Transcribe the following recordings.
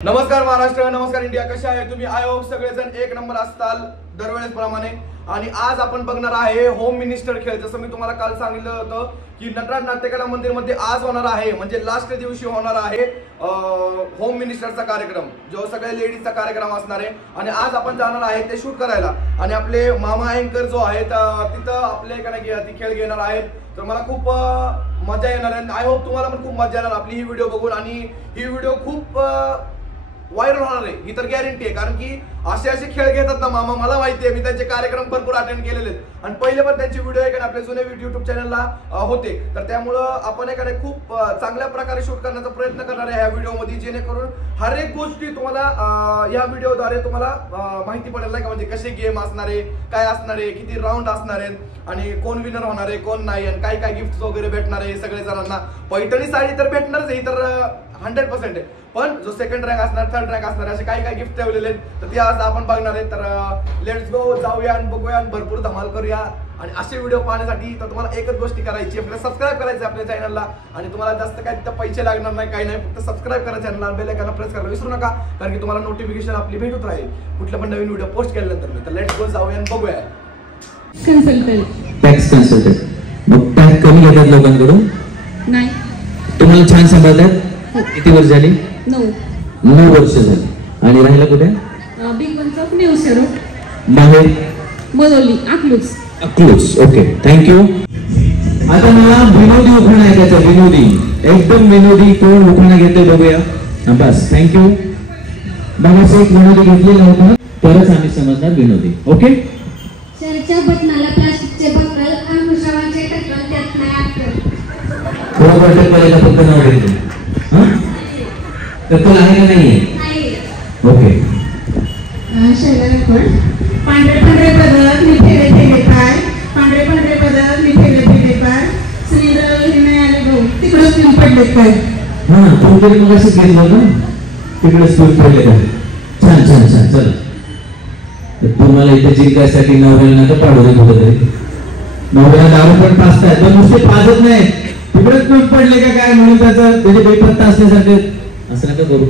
नमस्कार महाराष्ट्र, नमस्कार इंडिया. कशा आहे तुम्ही? आय होप सगळेजण एक नंबर असताल दरवेळेस प्रमाणे. आणि आज आपण बघणार आहे होम मिनिस्टर खेळ. जसं मी तुम्हाला काल सांगितलं होतं की नटराज नाट्यकला मंदिर मध्ये आज होणार आहे, म्हणजे लास्ट दिवशी होणार आहे होम मिनिस्टरचा कार्यक्रम, जो सगळ्या लेडीजचा कार्यक्रम असणार आहे. आणि आज आपण जाणार आहे ते शूट करायला. आणि आपले मामा अँकर जो आहे तिथं आपले ती खेळ घेणार आहेत. तर मला खूप मजा येणार आहे. आय होप तुम्हाला पण खूप मजा येणार आपली ही व्हिडिओ बघून. आणि ही व्हिडिओ खूप व्हायरल होणार आहे ही तर गॅरंटी आहे. कारण की असे खेळ घेतात ना मामा, मला माहिती आहे, मी त्यांचे कार्यक्रम भरपूर अटेंड केलेले आहेत. आणि पहिले पण त्यांची व्हिडिओ एखाद्या आपल्या जुने युट्यूब चॅनलला होते. तर त्यामुळं आपण एखाद्या खूप चांगल्या प्रकारे शूट करण्याचा प्रयत्न करणार आहे या व्हिडिओमध्ये, जेणेकरून हर एक गोष्टी तुम्हाला या व्हिडिओद्वारे तुम्हाला माहिती पडेल नाही का. म्हणजे कसे गेम असणार आहे, काय असणार आहे, किती राऊंड असणार आहेत, आणि कोण विनर होणार आहे कोण नाही, आणि काय काय गिफ्ट वगैरे भेटणार आहे सगळे जणांना. पैठणी साडी तर भेटणारच आहे, तर 100% आहे. पण जो सेकंड रँक असणार, थर्ड रँक असणार, असे काही काही गिफ्ट ठेवलेले आहेत, तर ते आज आपण बघणार आहे. तर लेट्स गो, जाऊया आणि बघूया आणि भरपूर धमाल करूया. आणि असे व्हिडिओ पाहण्यासाठी तर तुम्हाला एकच गोष्टी करायची, आपल्याला सबस्क्राईब करायचं आपल्या चॅनलला. आणि तुम्हाला जास्त काही तिथं पैसे लागणार नाही, काही नाही, फक्त सबस्क्राईब करा चॅनलला, बेल आयकॉन प्रेस करायला विसरू नका. कारण की तुम्हाला नोटिफिकेशन आपली भेटत राहील कुठला पण नवीन व्हिडिओ पोस्ट केल्यानंतर. मी तर लेट्स गो, जाऊया आणि बघूया. टॅक्स कन्सल्टंट मग टॅक्स कमी घेतात लोकांकडून? नाही. तुम्हाला छान सांभाळतात? किती वर्ष झाली? 9 वर्ष झाली. आणि राहिला कुठे? बिग वन चौक, न्यूज शहर, बाहेर मरोली, अकलूज. Okay, thank you. आता मला विनोदी उखाणा ऐकायचा. विनोदी, एकदम विनोदी. कोण उखाणा घेते बघूया. बस, थँक्यू. बाबासाहेब एक विनोदी घेतलेला होता, तरच आम्ही समजणार विनोदी. ओके. शर्टच्या बटनाला प्लास्टिकचे बक्कल, अनुश्रावांचे टक्कल, त्यात नाही अक्कल. थोडं बटन करायला फक्त नाव घेतो. टक्कल आहे का नाहीये? ओके. पांढरे पांढरे पदर मी फेरे फेरे पाय, पांढरे पांढरे पदर मी फेरे फेरे पाय, श्रीराम नाही आले भाऊ तिकडे स्कूल पडले काय. हा, तुम्ही मग असं घेतलं होतं तिकडे स्कूल पडले काय. छान छान छान. चला, तुम्हाला इथे जिंकायसाठी नवऱ्याला नका पाडू दे कुठं तरी. नवऱ्याला दारू पण पाचताय, पण नुसते पाजत नाही, तिकडे स्कूल पडले का काय म्हणून त्याचे बेपत्ता असल्यासारखं असं नका करू.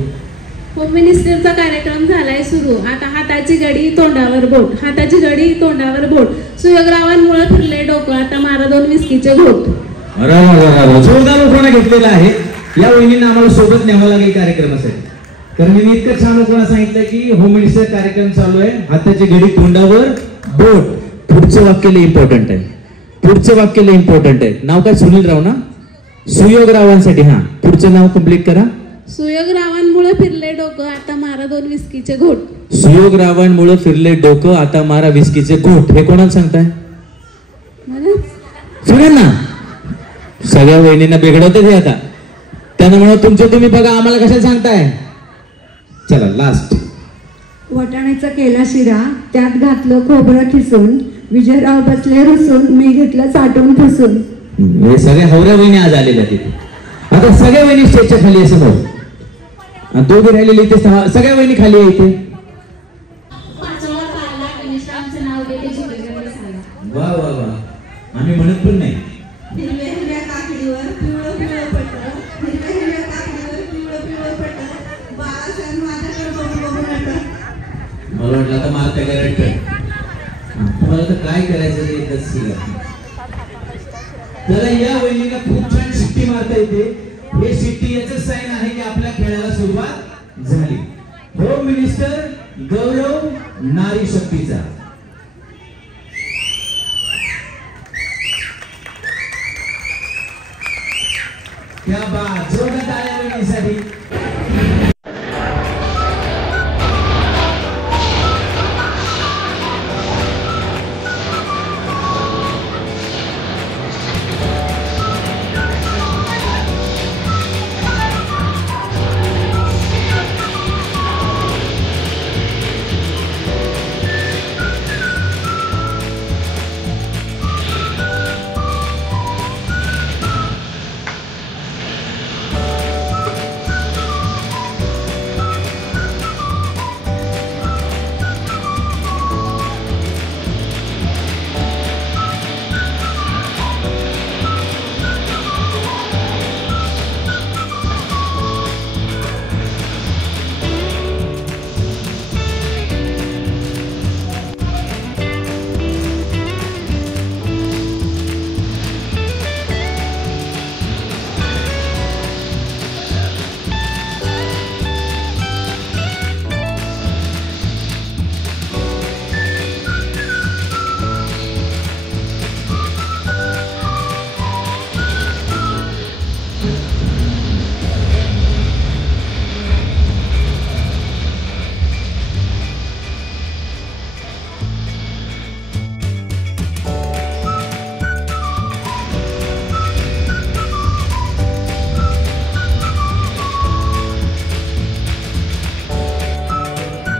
होम मिनिस्टरचा कार्यक्रम झालाय सुरू. आता हाताची घडी तोंडावर बोट, हाताची घडी तोंडावर बोट, सुयोगरावांमुळे फिरले डोकं, आता मारा 2 विस्कीचे घोट. जोरदार उखाणा घेतलेला आहे. या वहिनींना आम्हाला सोबत न्यावं लागेल कार्यक्रमासाठी. कारण मी इतकं छान उखाणा सांगितलं की होम मिनिस्टर कार्यक्रम चालू आहे, हाताची घडी तोंडावर बोट. पुढचं वाक्य लय इम्पॉर्टंट आहे. पुढचं वाक्य लय इम्पॉर्टंट आहे. नाव काय? सुनील राव ना? सुयोगरावांसाठी. हा, पुढचं नाव कम्प्लीट करा. सुयोगरावांमुळे फिरले डोकं, आता मारा 2 विस्कीचे घोट. सुयोगरावांमुळे फिरले डोकं, आता मारा विस्कीचे घोट. हे कोणाला सांगताय? सगळ्यांना, सगळ्या वहिनींना बिघडवते हे आता. त्यामुळे तुमचं तुम्ही बघा, आम्हाला कशाला सांगताय. चला, लास्ट. वटाण्याचा केला शिरा, त्यात घातलं खोबरं खिसून, विजयराव बसले रुसून, मी घेतलं चाटून फुसून. हे सगळ्या हवऱ्या वहिनी आज आलेल्या तिथे. आता सगळ्या वहिनी स्टेजच्या खाली असं भाऊ, दोघे राहिलेले इथे, सगळ्या वहिनी खाली आहे इथे. वा वा वा. आम्ही म्हणत पण नाही. हिरव्या हिरव्या काकडीवर पिवळं पिवळं पटलं, हिरव्या हिरव्या काकडीवर पिवळं पिवळं पटलं, बाळासाहेब माझ्याकडे बघून बघून रटलं. मला वाटलं आता मारता काय रटत. तुम्हाला तर काय करायचं ते एकच शिका. त्याला या वहिनीला खूप छान शिट्टी मारता येते. हे शिट्टी याचं साईन आहे की आपल्या खेळाला सुरुवात झाली. होम मिनिस्टर गौरव नारी शक्तीचा. क्या बात. जोरदार टाळ्या वहिनीसाठी.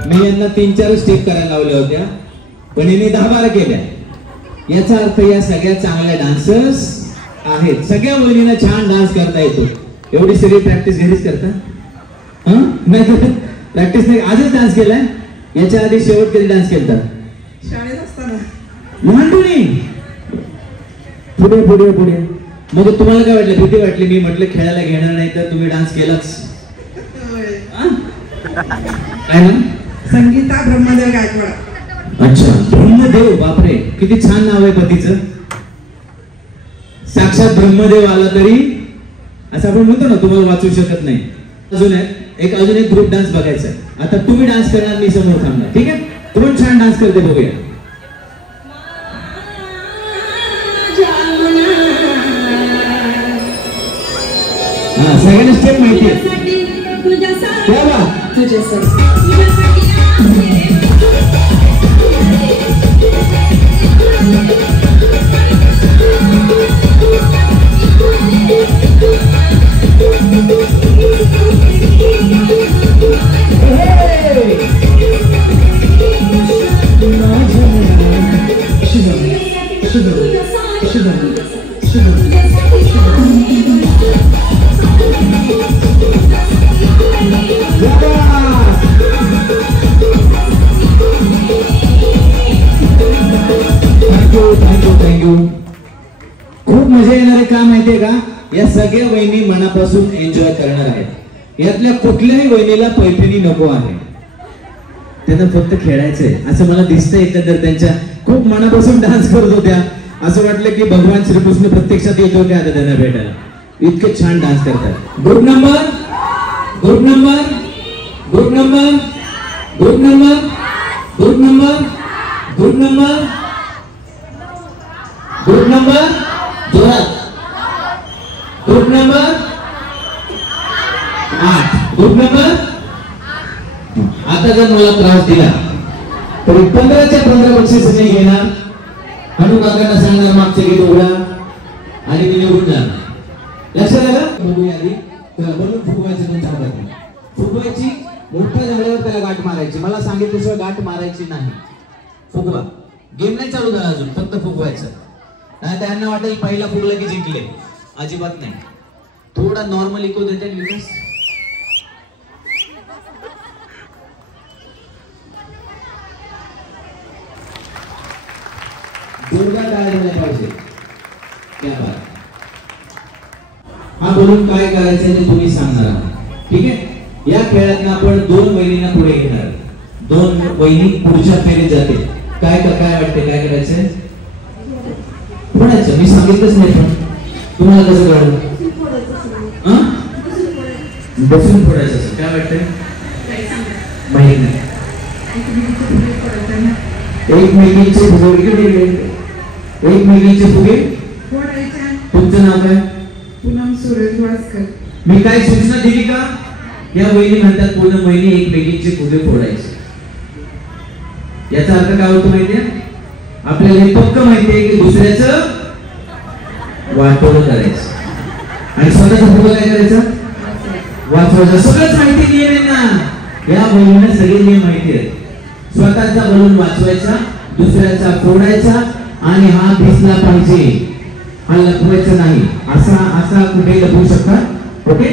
मी यांना 3-4 स्टेप करायला लावल्या होत्या, पण यांनी 10-12 केल्या. याचा अर्थ या सगळ्या चांगल्या डान्सर्स आहेत. सगळ्या मुलींना छान डान्स करता येतो. एवढी सगळी प्रॅक्टिस घरीच करता? नाही प्रॅक्टिस नाही, आजच डान्स केलाय? याच्या आधी शेवट कधी डान्स केला? शाळेत असताना. लहानपणी? पुढे पुढे पुढे. मग तुम्हाला काय वाटलं, भीती वाटली? मी म्हटलं खेळायला घेणार नाही तर तुम्ही डान्स केलाच. काय ना? संगीता ब्रह्मदेव गायकवाड. अच्छा, ब्रह्मदेव. बापरे, किती छान नाव आहे पतीचं. साक्षात ब्रह्मदेव आला तरी असं आपण म्हणतो ना, तुम्हाला वाचू शकत नाही. अजून एक ग्रुप डान्स बघायचा आहे. आता तुम्ही डान्स करणार, मी समोर थांबणार. ठीक आहे? कोण छान डान्स करते बघूया. हा, सगळ्यांना स्टेप माहिती आहे. थँक्यू. खूप मजा येणारे काम माहितीये का? या सगळ्या वहिनी मनापासून एन्जॉय करणार आहेत. यातल्या कुठल्याही वहिनीला पैठणी नको आहे, त्यांना फक्त खेळायचंय असं मला दिसतंय. एकंदर त्यांच्या खूप मनापासून डान्स करत होत्या. असं वाटलं की भगवान श्रीकृष्ण प्रत्यक्षात येतो का आता त्यांना भेटायला. इतके छान डान्स करतात. Group number group number group number group number group number group number group number जोरात. Group number 8. Group number. आता जर मला त्रास दिला तरी 15च्या 15 बक्षीस नाही घेणार. हनु काकांना सांगणार मागचे गेट उघडा आणि मी निवडून जाणार. लक्षात आलं? बघूया आधी. तर बलून फुगवायचं तुमच्या हातात. फुगवायची, मोठ्या झाल्यावर त्याला गाठ मारायची. मला सांगितल्याशिवाय गाठ मारायची नाही. फुगवा. गेम नाही चालू झाला अजून, फक्त फुगवायचं. नाही त्यांना वाटेल पहिला फुगला की जिंकले. अजिबात नाही. थोडा नॉर्मल इको देते विकास. जोरदार टाळ्या झाल्या पाहिजे. क्या बात. हा बोलून काय करायचं ते तुम्ही सांगणार आहात. ठीक आहे? या खेळात आपण 2 वहिनींना पुढे घेणार. 2 वहिनी पुढच्या फेरीत जाते. काय वाटते, काय करायचंय? फोडायचं. मी सांगितलंच नाही, पण तुम्हाला कसं कळलं? बसून फोडायचं असं काय वाटतंय? माहित नाही. एकमेकींचे फुगे. तुमचं नाव काय? पूनम सुरेश वासकर. मी काय सूचना दिली का? या वहिनी म्हणतात पूनम वहिनी एकमेकींचे फुगे फोडायचे. याचा अर्थ काय होतो माहितीये? आपल्याला हे पक्क माहितीये की दुसऱ्याचं वाटोळं करायचं आणि स्वतःचा फुगा काय करायचा? वाचवायचा. सगळंच माहिती नियम आहे ना. या वहिनीला सगळे नियम माहिती आहेत. स्वतःचा बलून वाचवायचा, दुसऱ्याचा फोडायचा आणि हा दिसला पाहिजे, हा लपवायचा नाही. असा कुठे लपवू शकतात? ओके.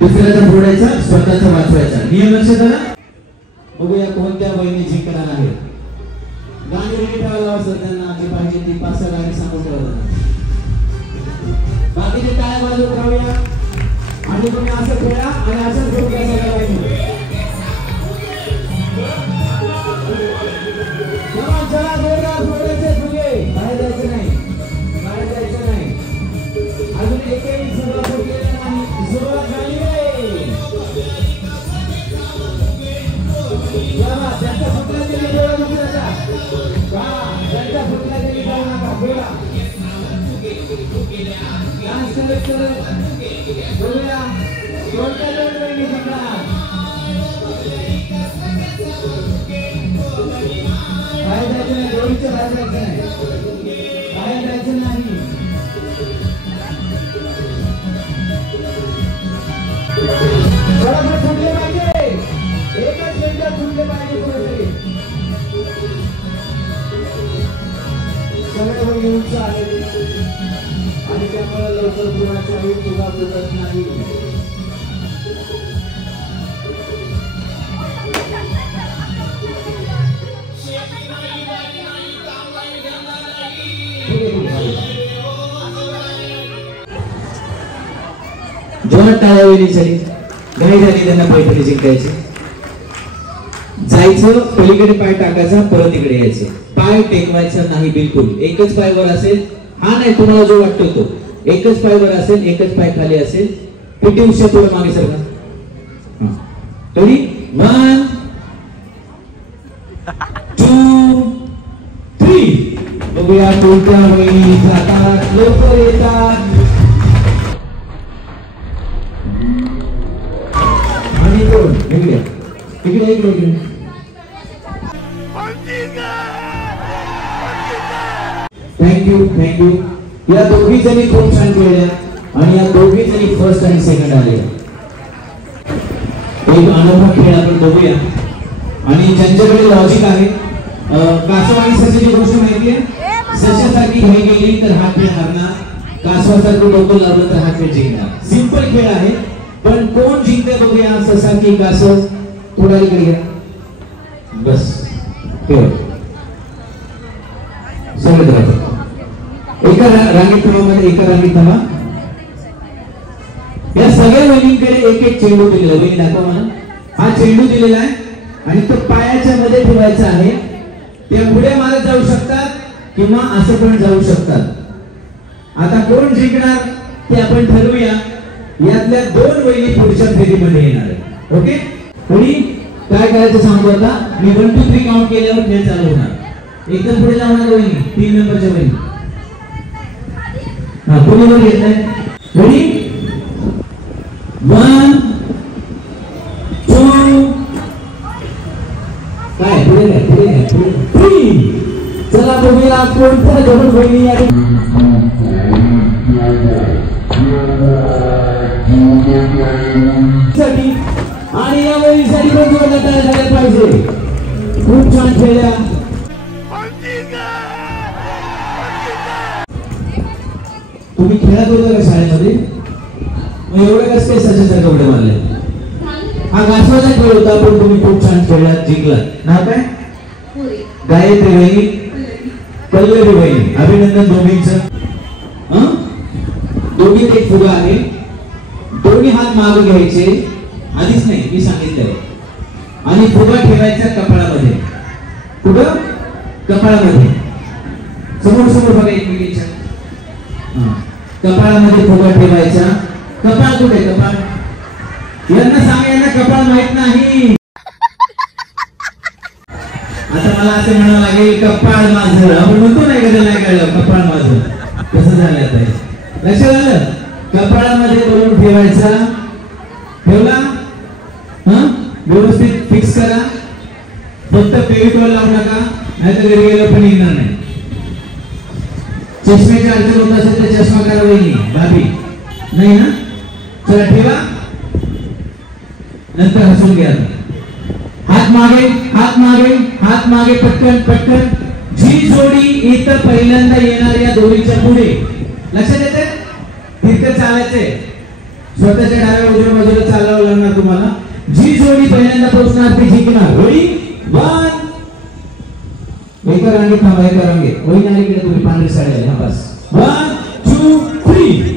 दुसऱ्याचा फोडायचा, स्वतःचा वाचवायचा. नियम लक्षात आला? बघूया कोणत्या वहिनी जिंकणार आहे. गाणी रेडी ठेवायला असं त्यांना जे पाहिजे ती 5-6 गाणी सांगून ठेवायला. बाकीचे टाळ्या वाजवत राहूया आणि तुम्ही असं खेळा आणि असंच ग्रुप करायला पाहिजे. चला जोरदार फोडायचे फुगे. बाहेर जायचं नाही, बाहेर जायचं नाही. अजून एकही सुरुवात केलेला नाही. सुरुवात झाली रे. त्यांचा फुटला तरी डोळा दुसऱ्याचा. त्यांचा फुटला तरी जाऊ नका. बोला डान्स करत बोलूया. कोणत्या दोन वहिनी जिंकणार? बाहेर जायचं नाही. डोळीच्या बाहेर जायचं नाही. बाहेर जायचं नाही. फुटले पाहिजे. उगत नाही. जोरात टाळ्या वहिनीसाठी. घाई झाली त्यांना पैठणी जिंकायची. जायचं, पलीकडे पाय टाकायचा, परत इकडे यायचं. पाय टेकवायचा नाही बिलकुल. एकच पायवर असेल, हा नाही तुम्हाला जो वाटतो तो. एकच पायवर असेल, एकच पाय खाली असेल. पीटी उषा थोडं मागे सरका. तरी 1 2 3. बघूया कोणत्या वहिनी जातात, लवकर येतात. आणि दोन इकडे इकडे इकडे इकडे. Thank you thank you. या दोघी जणी खूप छान खेळल्या आणि या दोघी जणी फर्स्ट आणि सेकंड आले. एक अनोखा खेळ आपण बघूया. आणि ज्यांच्याकडे लॉजिक आहे, कासवानी सशाची गोष्ट माहिती आहे. सशासारखी घाई गेली तर हा खेळ हरणार, कासवासारखं डोकं लावलं तर हा खेळ जिंकणार. सिंपल खेळ आहे, पण कोण जिंकते बघूया. ससा की कासव? थोडा इकडे घ्या. बस खेळ सगळे एका रांगेत थांबा. एका रांगेत थांबा. या सगळ्या वहिनींकडे एक एक चेंडू दिलेला. वहिनी दाखवा मला. हा चेंडू दिलेला आहे आणि तो पायाच्या मध्ये ठेवायचा आहे. ते पुढे मारत जाऊ शकतात किंवा असं पण जाऊ शकतात. आता कोण जिंकणार ते आपण ठरवूया. यातल्या दोन वहिनी पुढच्या फेरीमध्ये येणार आहे. ओके. कोणी काय करायचं सांगतो आता. मी 1 2 3 काउंट केल्यावर खेळ चालू होणार. एकदम पुढे जाणार वहिनी. 3 नंबरच्या वहिनी. हा कोणी वर घेतलाय? रेडी 1 2. काय पुढे नाही पुढे नाही पुढे 3. चला बघूया कोणत्या दोन वहिनी आहे. आणि या वहिनीसाठी पण जोरदार टाळ्या झाल्या पाहिजे. खूप छान खेळल्या. तुम्ही खेळत होता का शाळेमध्ये? मग एवढं कसं काय सशासारखं उड्या मारले? हा कासवाचा खेळ होता, पण तुम्ही खूप छान खेळलात, जिंकलात. नाव काय? गायत्री वहिनी, पल्लवी वहिनी. अभिनंदन दोघींचं. दोघीत एक फुगा आहे. दोन्ही हात मागे घ्यायचे. आधीच नाही, मी सांगितलंय. आणि फुगा ठेवायचा कपाळामध्ये. कुठं? कपाळामध्ये. समोर समोर बघा एकमेकींच्या. कपाळामध्ये फुगा ठेवायचा. कपाळ कुठे? कपाळ यांना सांगा, यांना कपाळ माहित नाही. आता मला असं म्हणावं लागेल, कपाळ माझं. आपण म्हणतो नाही का, त्याला नाही कळलं कपाळ माझं. कसं झालं आता? लक्षात आलं? कपाळामध्ये बलून ठेवायचा. ठेवला? व्यवस्थित फिक्स करा. फक्त फेविकॉल लावू नका, नाहीतर घरी गेलं पण येणार नाही. चष्म्याची अडचण होत असेल तर चष्मा करा वहिनी, भाभी. नाही ना? चला ठेवा. नंतर हसून घ्या. हात मागे, हात मागे, हात मागे. पटकन पटकन. जी जोडी इथं पहिल्यांदा येणार या दोरीच्या पुढे. लक्षात येते? तिथं चालायचंय. स्वतःच्या डाव्या उजव्या बाजूला चालावं लागणार तुम्हाला. जी जोडी पहिल्यांदा पोहोचणार ती जिंकणार. रेडी 1. एका रांगेत थांबा. एका रांगेत. वहिनी आलीकडे तुम्ही पांढरी साडी आली. हा बस. 1 2 3.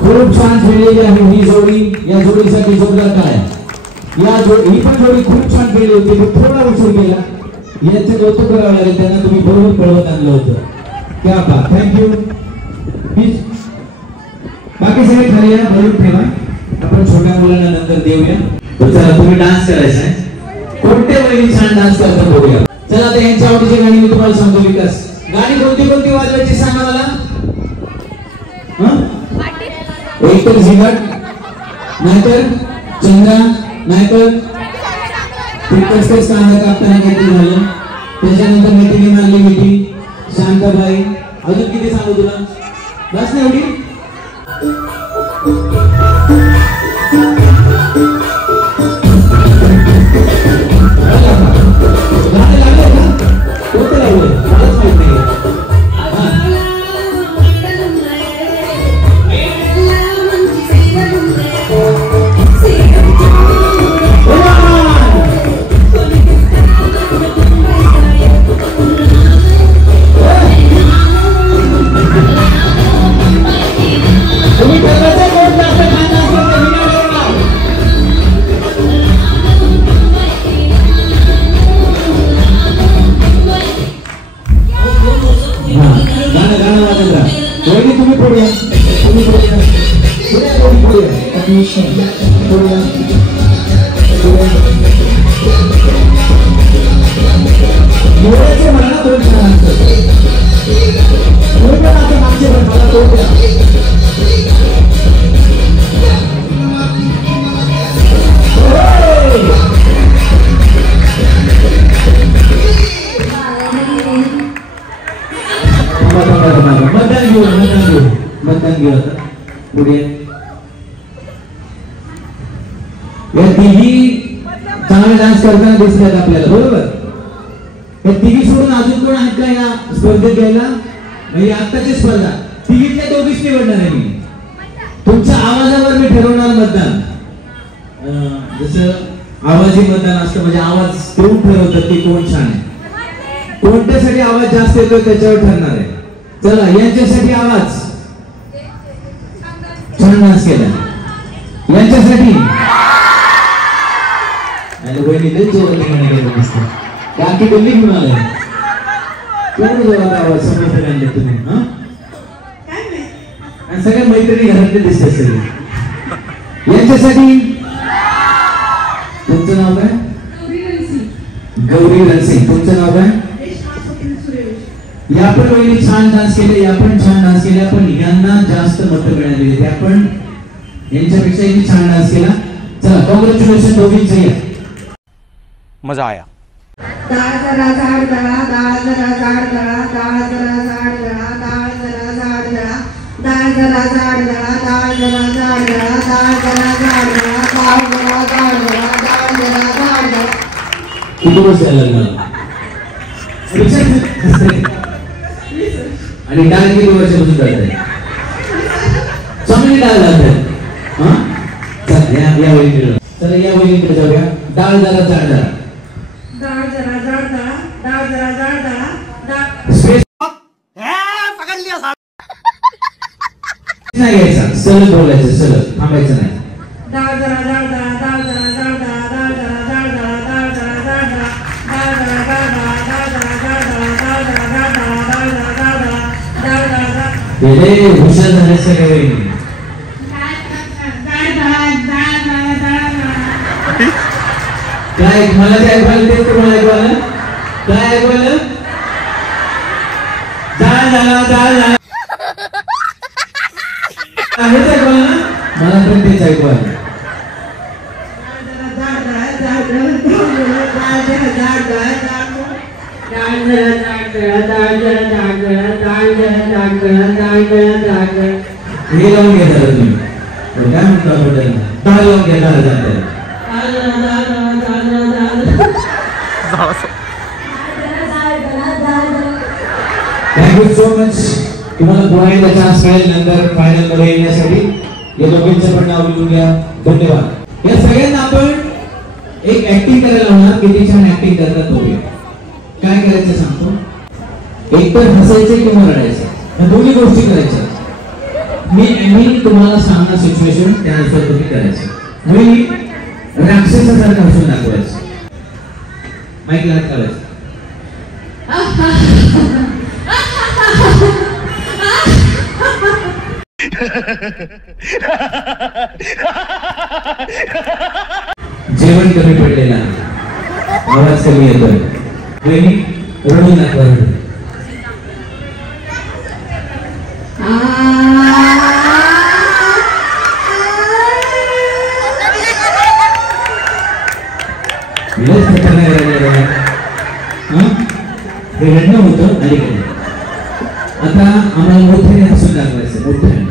खूप छान खेळलेली आहे ही जोडी. या जोडीसाठी जोरदार काय. ही पण जोडी खूप छान खेळली होती, पण थोडा उशीर केला. यांचं कौतुक करावं लागेल त्यांना. तुम्ही बरोबर पळवत आणलं होतं. क्या बात. थँक्यू. बाकी सगळे खाली या. बलून ठेवा. आपण छोट्या मुलांना नंतर देऊया. चला तुम्ही डान्स करायचा आहे. कोणते वहिनी छान डान्स करतात बघूया. चला आता यांच्या आवडीची गाणी मी तुम्हाला सांगतो. विकास, गाणी कोणती कोणती वाजवायची सांगा मला. एक तर झिंगाट, नाहीतर चंद्रा, नाहीतर कांदा कापताना काहीतरी झालं. त्याच्यानंतर मैत्रिणी मारली मिठी, शांताबाई. अजून किती सांगू तुला? बस ना एवढी. गाणे लागले का? कोणते लागले? मलाच माहित नाही. मोराचे म्हणा दोन छान असतात. पण आता मागचे पण मला तो द्या. मतदान घेऊ आता पुढे. या तिघी चांगले डान्स करताना दिसतात आपल्याला, बरोबर. या तिघी सोडून अजून कोण आहेत का या स्पर्धेत घ्यायला? म्हणजे आत्ताची स्पर्धा तिघीतल्या दोघीच निवडणार आहे मी. तुमच्या आवाजावर मी ठरवणार मतदान. जसं आवाजी मतदान असतं, म्हणजे आवाज देऊन ठरवतात की कोण छान आहे, कोणत्यासाठी आवाज जास्त येतोय त्याच्यावर ठरणार आहे. चला, यांच्यासाठी आवाज छान डान्स केला यांच्यासाठी. आणि वहिनी जोरात म्हणाले नसतं बाकी गल्ली घेऊन आले. केवढं जोरात आवाज समोर आणले तुम्ही. हा, आणि सगळ्या मैत्रिणी घरातले दिसतात सगळे. यांच्यासाठी तुमचं नाव काय? गौरी रणसिंग. तुमचं नाव काय? या पण वहिनी छान डान्स केले, या पण छान डान्स केल्या, पण यांना जास्त मतं मिळाली. त्या पण यांच्यापेक्षा यांनी छान डान्स केला. चला, कॉंग्रॅच्युलेशन दोघींचे. मजा आया. डाळ जरा जाड दळा, डाळ जरा जाड दळा, डाळ जरा जाड दळा, डाळ जरा जाड दळा, डाळ जरा जाड दळा, डाळ जरा जाड दळा, डाळ जरा जाड दळा, डाळ जरा जाड दळा, डाळ जरा जाड दळा. किती वर्ष झालं मला? आणि डाळ किती वर्षापासून करताय? चांगली डाळ लागते. हा, चला या वहिनीकडे. चला या वहिनीकडे जाऊया. डाळ जरा जाड दळा, डाळ जरा जाड दळा, डाळ जरा जाड दळा, डाळ नाही घ्यायचा, सरळ बोलायचं, सरळ थांबायचं नाही. डाळ जरा जाड दळा, डाळ जरा जाड दळा, डाळ जरा जाड दळा, डाळ जरा जाड दळा, डाळ जरा जाड दळा, डाळ जरा जाड दळा, डाळ जरा जाड दळा, डाळ जरा जाड दळा, डाळ जरा जाड. हे हुशार झाले सगळे वहिनी. काय मला ते ऐकवायला, ते तुम्हाला ऐकवायला काय ऐकवायला? जाळ झाला, जाळ झाला हेच ऐकवायला ना. मला पण तेच ऐकवायला. हे लावून घेता तुम्ही काय म्हणतो आपण? डाळ लावून घेणार जाते. Thank you so much. तुम्हाला पुन्हा एकदा चान्स मिळेल नंतर फायनल मध्ये येण्यासाठी. या दोघांचं पण नाव लिहून घ्या. धन्यवाद. या सगळ्यांना आपण एक ऍक्टिंग करायला होणार. किती छान ऍक्टिंग करतात दोघे. काय करायचं सांगतो. एकतर हसायचं किंवा रडायचं, या दोन्ही गोष्टी करायच्या. मी तुम्हाला सांगणार सिच्युएशन, त्यानुसार तुम्ही करायचं. मी राक्षसासारखं हसून दाखवायचं. माईक लाट करायचं. जेवण कमी पडलेला, आवाज कमी येतोय. वहिनी रडून दाखवा. रडणं होतं अलीकडे. आता आम्हाला मोठ्याने हसून दाखवायचं. मोठ्याने.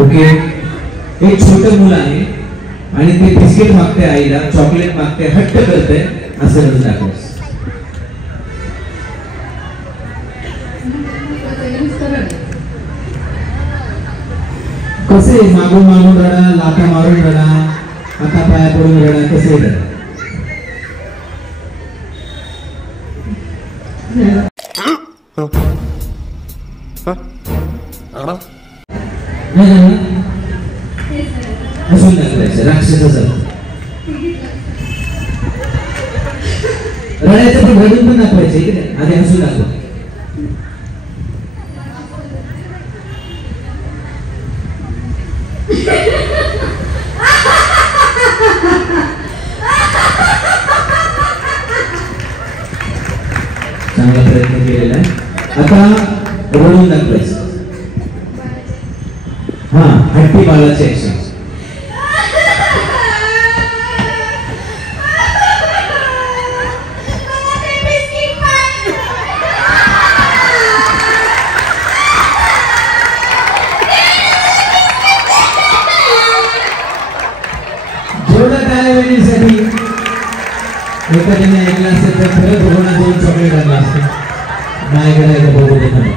ओके. एक छोटं मुलं आहे आणि ते बिस्किट मागते आईला, चॉकलेट मागते, हट्ट करते, असं रडून दाखवायचं. कसे मागून मागून रडा, लाथा मारून रडा, आता पाया पडून रडा, कसे रडा. हसून दाखवायचं राक्षसाचं. रडायचं पण रडून पण दाखवायचं इकडे आधी हसून दाखव. चांगला प्रयत्न केलेला आहे. आता रडून दाखवायचं. हा हट्टी बाळाचे ऍक्शन. एखाद्याने ऐकलं असेल तर खरं बघून 2 चॉकलेट आणलं असतं. माझ्याकडे बघू देत नाही.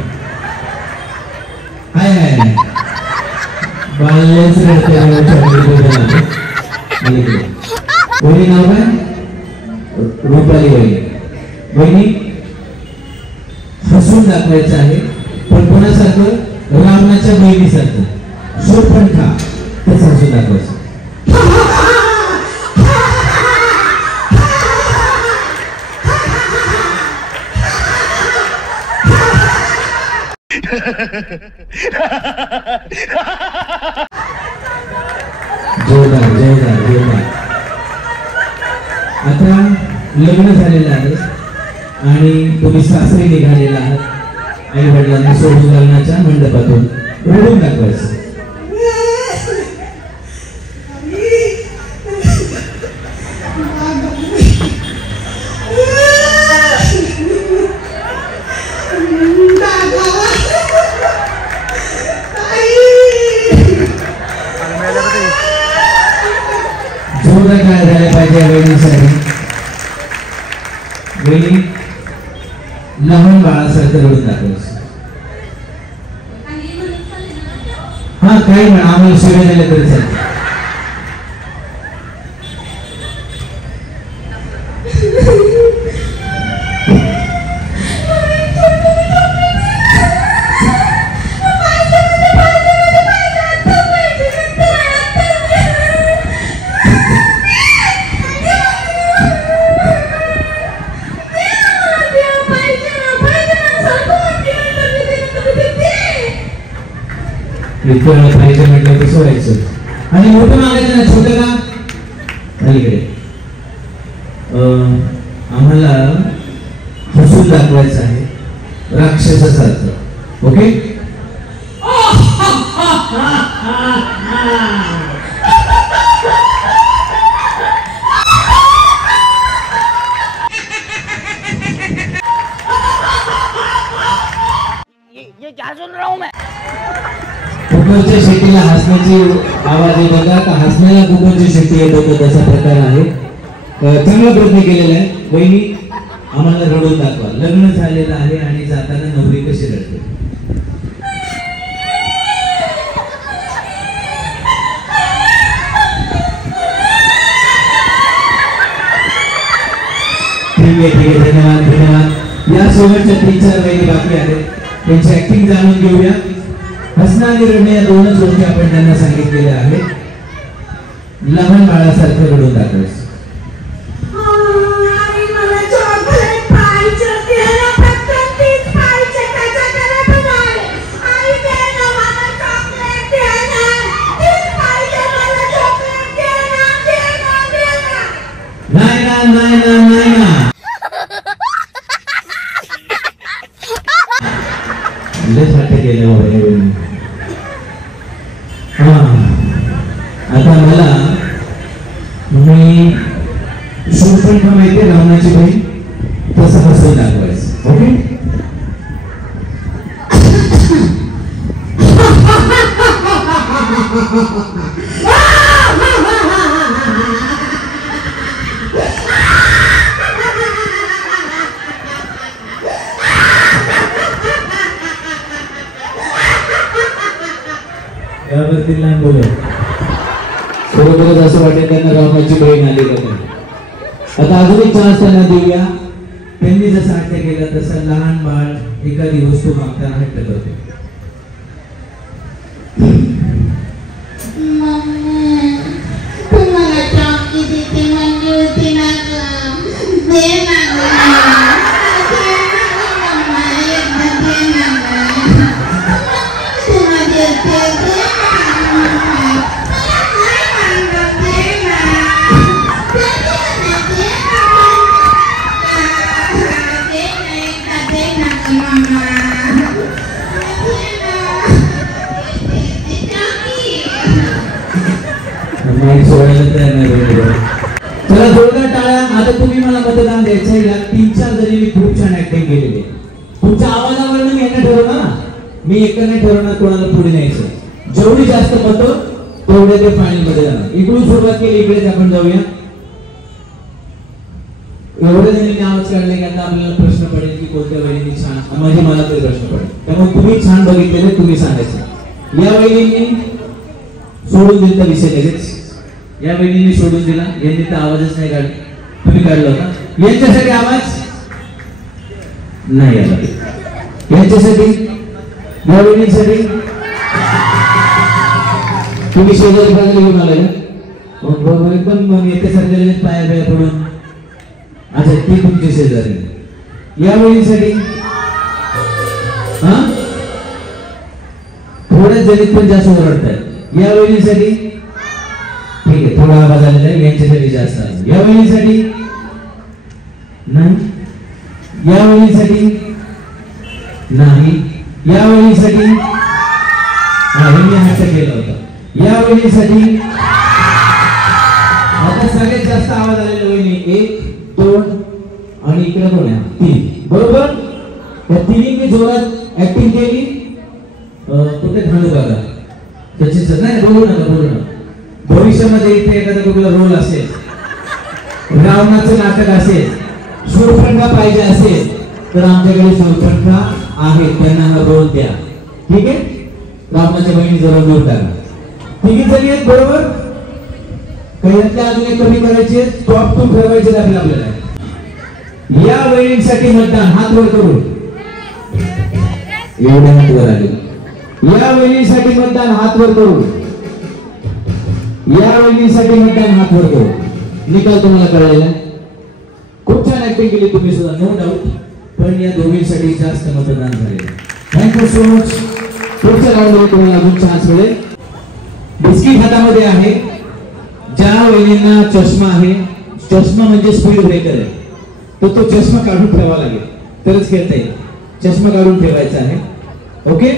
हाय हाय बाळलेच चॉकलेट वहिनी नाव काय? रुपाली वहिनी. वहिनी हसून दाखवायचं आहे पण कोणासारखं? रावणाच्या बहिणीसारखं. शूर्पणखा तसं हसून दाखवायचं. जोरदार जोरदार जोरदार. आता लग्न झालेलं आहे आणि तुम्ही सासरी निघालेला आहात. आई वडिलांना सोडून लग्नाच्या मंडपातून रडून दाखवायचं. जोरदार काय झाले पाहिजे वहिनीसाठी. वहिनी लहान बाळासारखं रडून दाखवायचं. हा काही म्हणा आम्हाला शिवाय झाले तरी चालते. इतकं पाहिजे म्हटलं कसं व्हायचं. आणि मोठं मागायचं ना छोटं का अलीकडे. आम्हाला हसून दाखवायचं आहे राक्षसासारखं. ओके कुकरच्या शेतीला हसण्याची आवाज येत होता का हसण्याला कुकरची शेती येत होतं तसा प्रकार आहे. चांगला प्रयत्न केलेला आहे. वहिनी आम्हाला रडून दाखवा. लग्न झालेलं आहे आणि जाताना नवरी कशी रडते. ठीक आहे ठीक आहे धन्यवाद धन्यवाद. या शेवटच्या 3-4 वहिनी बाकी आहेत त्यांची ऍक्टिंग जाणून घेऊया. हसणं आणि रडणे या दोनच गोष्टी आपण त्यांना सांगितलेल्या आहेत. लहान बाळासारखं रडून दाखवायचं. नाही ना नाही ना नाही ना केलं वगैरे. आता मला मी शूरपणखा माहितीये रावणाची बहीण तसं हसून दाखवायचं. ओके यावरती लहान बोल बरोबरच असं वाटेल त्यांना रावणाची बहीण आली का. आता अजून एक चान्स त्यांना देऊया. त्यांनी जसं हट्ट केलं तसं लहान बाळ एखादी वस्तू मागताना हट्ट करते. तुम्हाला चॉकी देते म्हणजे होती ना ग. चला जोरदार टाळ्या. आता तुम्ही मला मतदान द्यायचं आहे. या 3-4 जणी मी खूप छान ऍक्टिंग केलेली आहे. तुमच्या आवाजावरून मी यांना ठरवणार ना, मी एका नाही ठरवणार कोणाला पुढे न्यायचं. जेवढी जास्त मतं तेवढे ते फायनल मध्ये जाणार. इकडून सुरुवात केली, इकडेच आपण जाऊया. एवढे जणी नावच काढले की आता आपल्याला प्रश्न पडेल की कोणत्या वहिनी छान, म्हणजे मला तरी प्रश्न पडेल. त्यामुळे तुम्ही छान बघितलेले तुम्ही सांगायचं. या वहिनींनी सोडून दिला विषय लगेच. या वहिनींनी सोडून दिला, यांनी तर आवाजच नाही काढला. तुम्ही काढला होता. यांच्यासाठी आवाज नाही आला. यांच्यासाठी, या वहिनींसाठी तुम्ही शेजारी बाजूला घेऊन आलाय का? एकदम येत्यासारखे पाया पाया पडून. अच्छा, ती तुमची शेजारी. या वहिनीसाठी हा थोड्याच जणीत पण जास्त ओरडतात. या वहिनीसाठी ठीक आहे, थोडा आवाज आलेला आहे. यांच्यासाठी जास्त आहे. या वहिनीसाठी नाही. या वहिनीसाठी नाही. या वहिनीसाठी हट्ट केला होता. या वहिनीसाठी आता सगळ्यात जास्त आवाज आलेला वहिनी 1, 2 आणि इकडे कोण आहे 3. बरोबर. त्या तिन्ही जोरात ऍक्टिंग केली. कुठे थांबू बघा त्याची नाही, बोलू नका. भविष्यामध्ये इथे एखादा कुठला रोल असेल, रावणाचं नाटक असेल, शूरपणखा पाहिजे असेल तर आमच्याकडे शूरपणखा आहे, त्यांना हा रोल द्या. ठीक आहे. रावणाच्या बहिणी जरा रोल करा. तिघी जणी आहेत बरोबर. काही अजून एक कमी करायचे, टॉप 2 ठरवायचे आपल्याला. या वहिनींसाठी मतदान हात वर करून. एवढे हात वर आले. या वहिनीसाठी मतदान हात वर करून. या वहिनीसाठी मतदान हात वर करून. निकाल तुम्हाला कळलेला. खूप छान ऍक्टिंग केली तुम्ही सुद्धा, नो डाऊट. पण या दोघींसाठी जास्त मतदान झाले. Thank you so much. पुढच्या राऊंडमध्ये तुम्हाला अजून चान्स मिळेल. बिस्किट हातामध्ये आहे. ज्या वहिनींना चष्मा आहे, चष्मा म्हणजे स्पीड ब्रेकर आहे, तर तो चष्मा काढून ठेवावा लागेल तरच खेळता येईल. चष्मा काढून ठेवायचा आहे. ओके.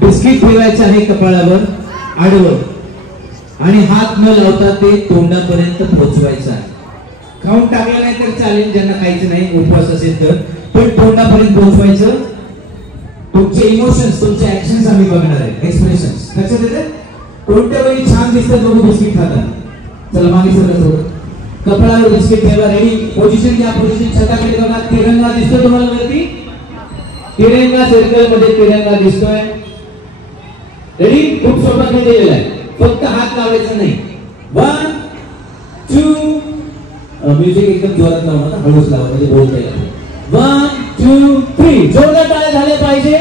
बिस्किट ठेवायचं आहे कपाळावर आडवं आणि हात न लावता ते तोंडापर्यंत पोहोचवायचं आहे. खाऊन टाकलं नाही तर चालेल, ज्यांना खायचं नाही उपवास असेल तर, पण तोंडापर्यंत पोहोचवायचं. तुमचे इमोशन्स, तुमचे ऍक्शन्स आम्ही बघणार आहे, एक्सप्रेशन्स. लक्षात येते. कोणत्या वेळी छान दिसतात बघू बिस्किट खातात. चला मागे सरकतो. कपाळावर बिस्किट ठेवा. रेडी. पोझिशन घ्या. पोझिशन छताकडे बघा. तिरंगा दिसतो तुम्हाला वरती. तिरंगा सर्कल मध्ये तिरंगा दिसतोय. रेडी. खूप सोपा खेळ दिलेला आहे. फक्त हात लावायचा नाही. 1, 2 म्युझिक एकदम जोरात लावा ना, हळूच लावा म्हणजे बोलता येईल. 1, 2, 3 जोरदार टाळ्या झाल्या पाहिजे.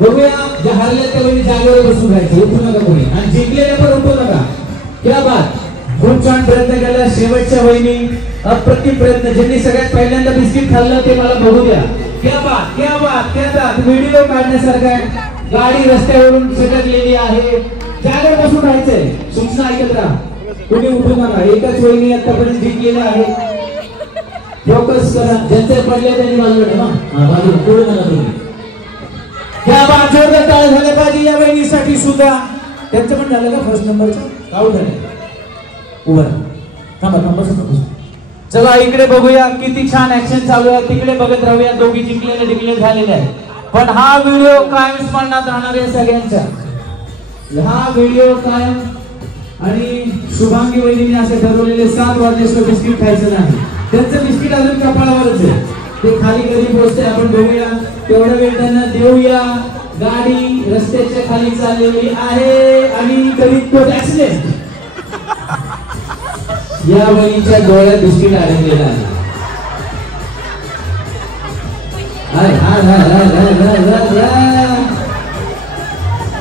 बघूया. ज्या हरल्या त्या वेळी जागेवर बसून राहायचं, उठू नका कोणी. आणि जिंकलेल्या पण उठू नका. क्या बात. खूप छान प्रयत्न केला. शेवटच्या वहिनी अप्रतिम प्रयत्न. ज्यांनी सगळ्यात पहिल्यांदा बिस्किट खाल्लं ते मला बघू द्या. क्या बात, क्या बात, क्या बात. व्हिडिओ काढण्यासारखा आहे. गाडी रस्त्यावरून सटकलेली आहे. जागेवर बसून राहायचंय. सूचना ऐकत राहा, कोणी उठू नका. एकच वहिनी आतापर्यंत जिंकलेला आहे. फोकस करा. ज्यांचे पडले त्यांनी बाजूला ठेवा. बाजूला पुढे नका तुम्ही. या जोरदार टाळ्या झाल्या पाहिजे या वहिनीसाठी सुद्धा. त्यांचं पण झालं का फर्स्ट नंबरचं? गाव झालं. उभं थांबा. चला इकडे बघूया. किती छान ऍक्शन चालू आहे. तिकडे बघत राहूया. दोघी जिंकलेले डिक्लेअर झालेले आहे. पण हा व्हिडिओ कायम स्मरणात राहणार आहे सगळ्यांच्या. हा व्हिडिओ कायम. आणि शुभांगी वहिनीने असे ठरवलेले 7 वाजल्याशिवाय बिस्किट खायचं नाही. त्यांचं बिस्किट अजून कपाळावरच आहे. ते खाली कधी पोहोचते आपण बघूया. तेवढा वेळ त्यांना देऊया. गाडी रस्त्याच्या खाली चाललेली आहे आणि करीत तो ऍक्सिडेंट. या वहिनीच्या डोळ्यात बिस्किट अडकलेला आहे.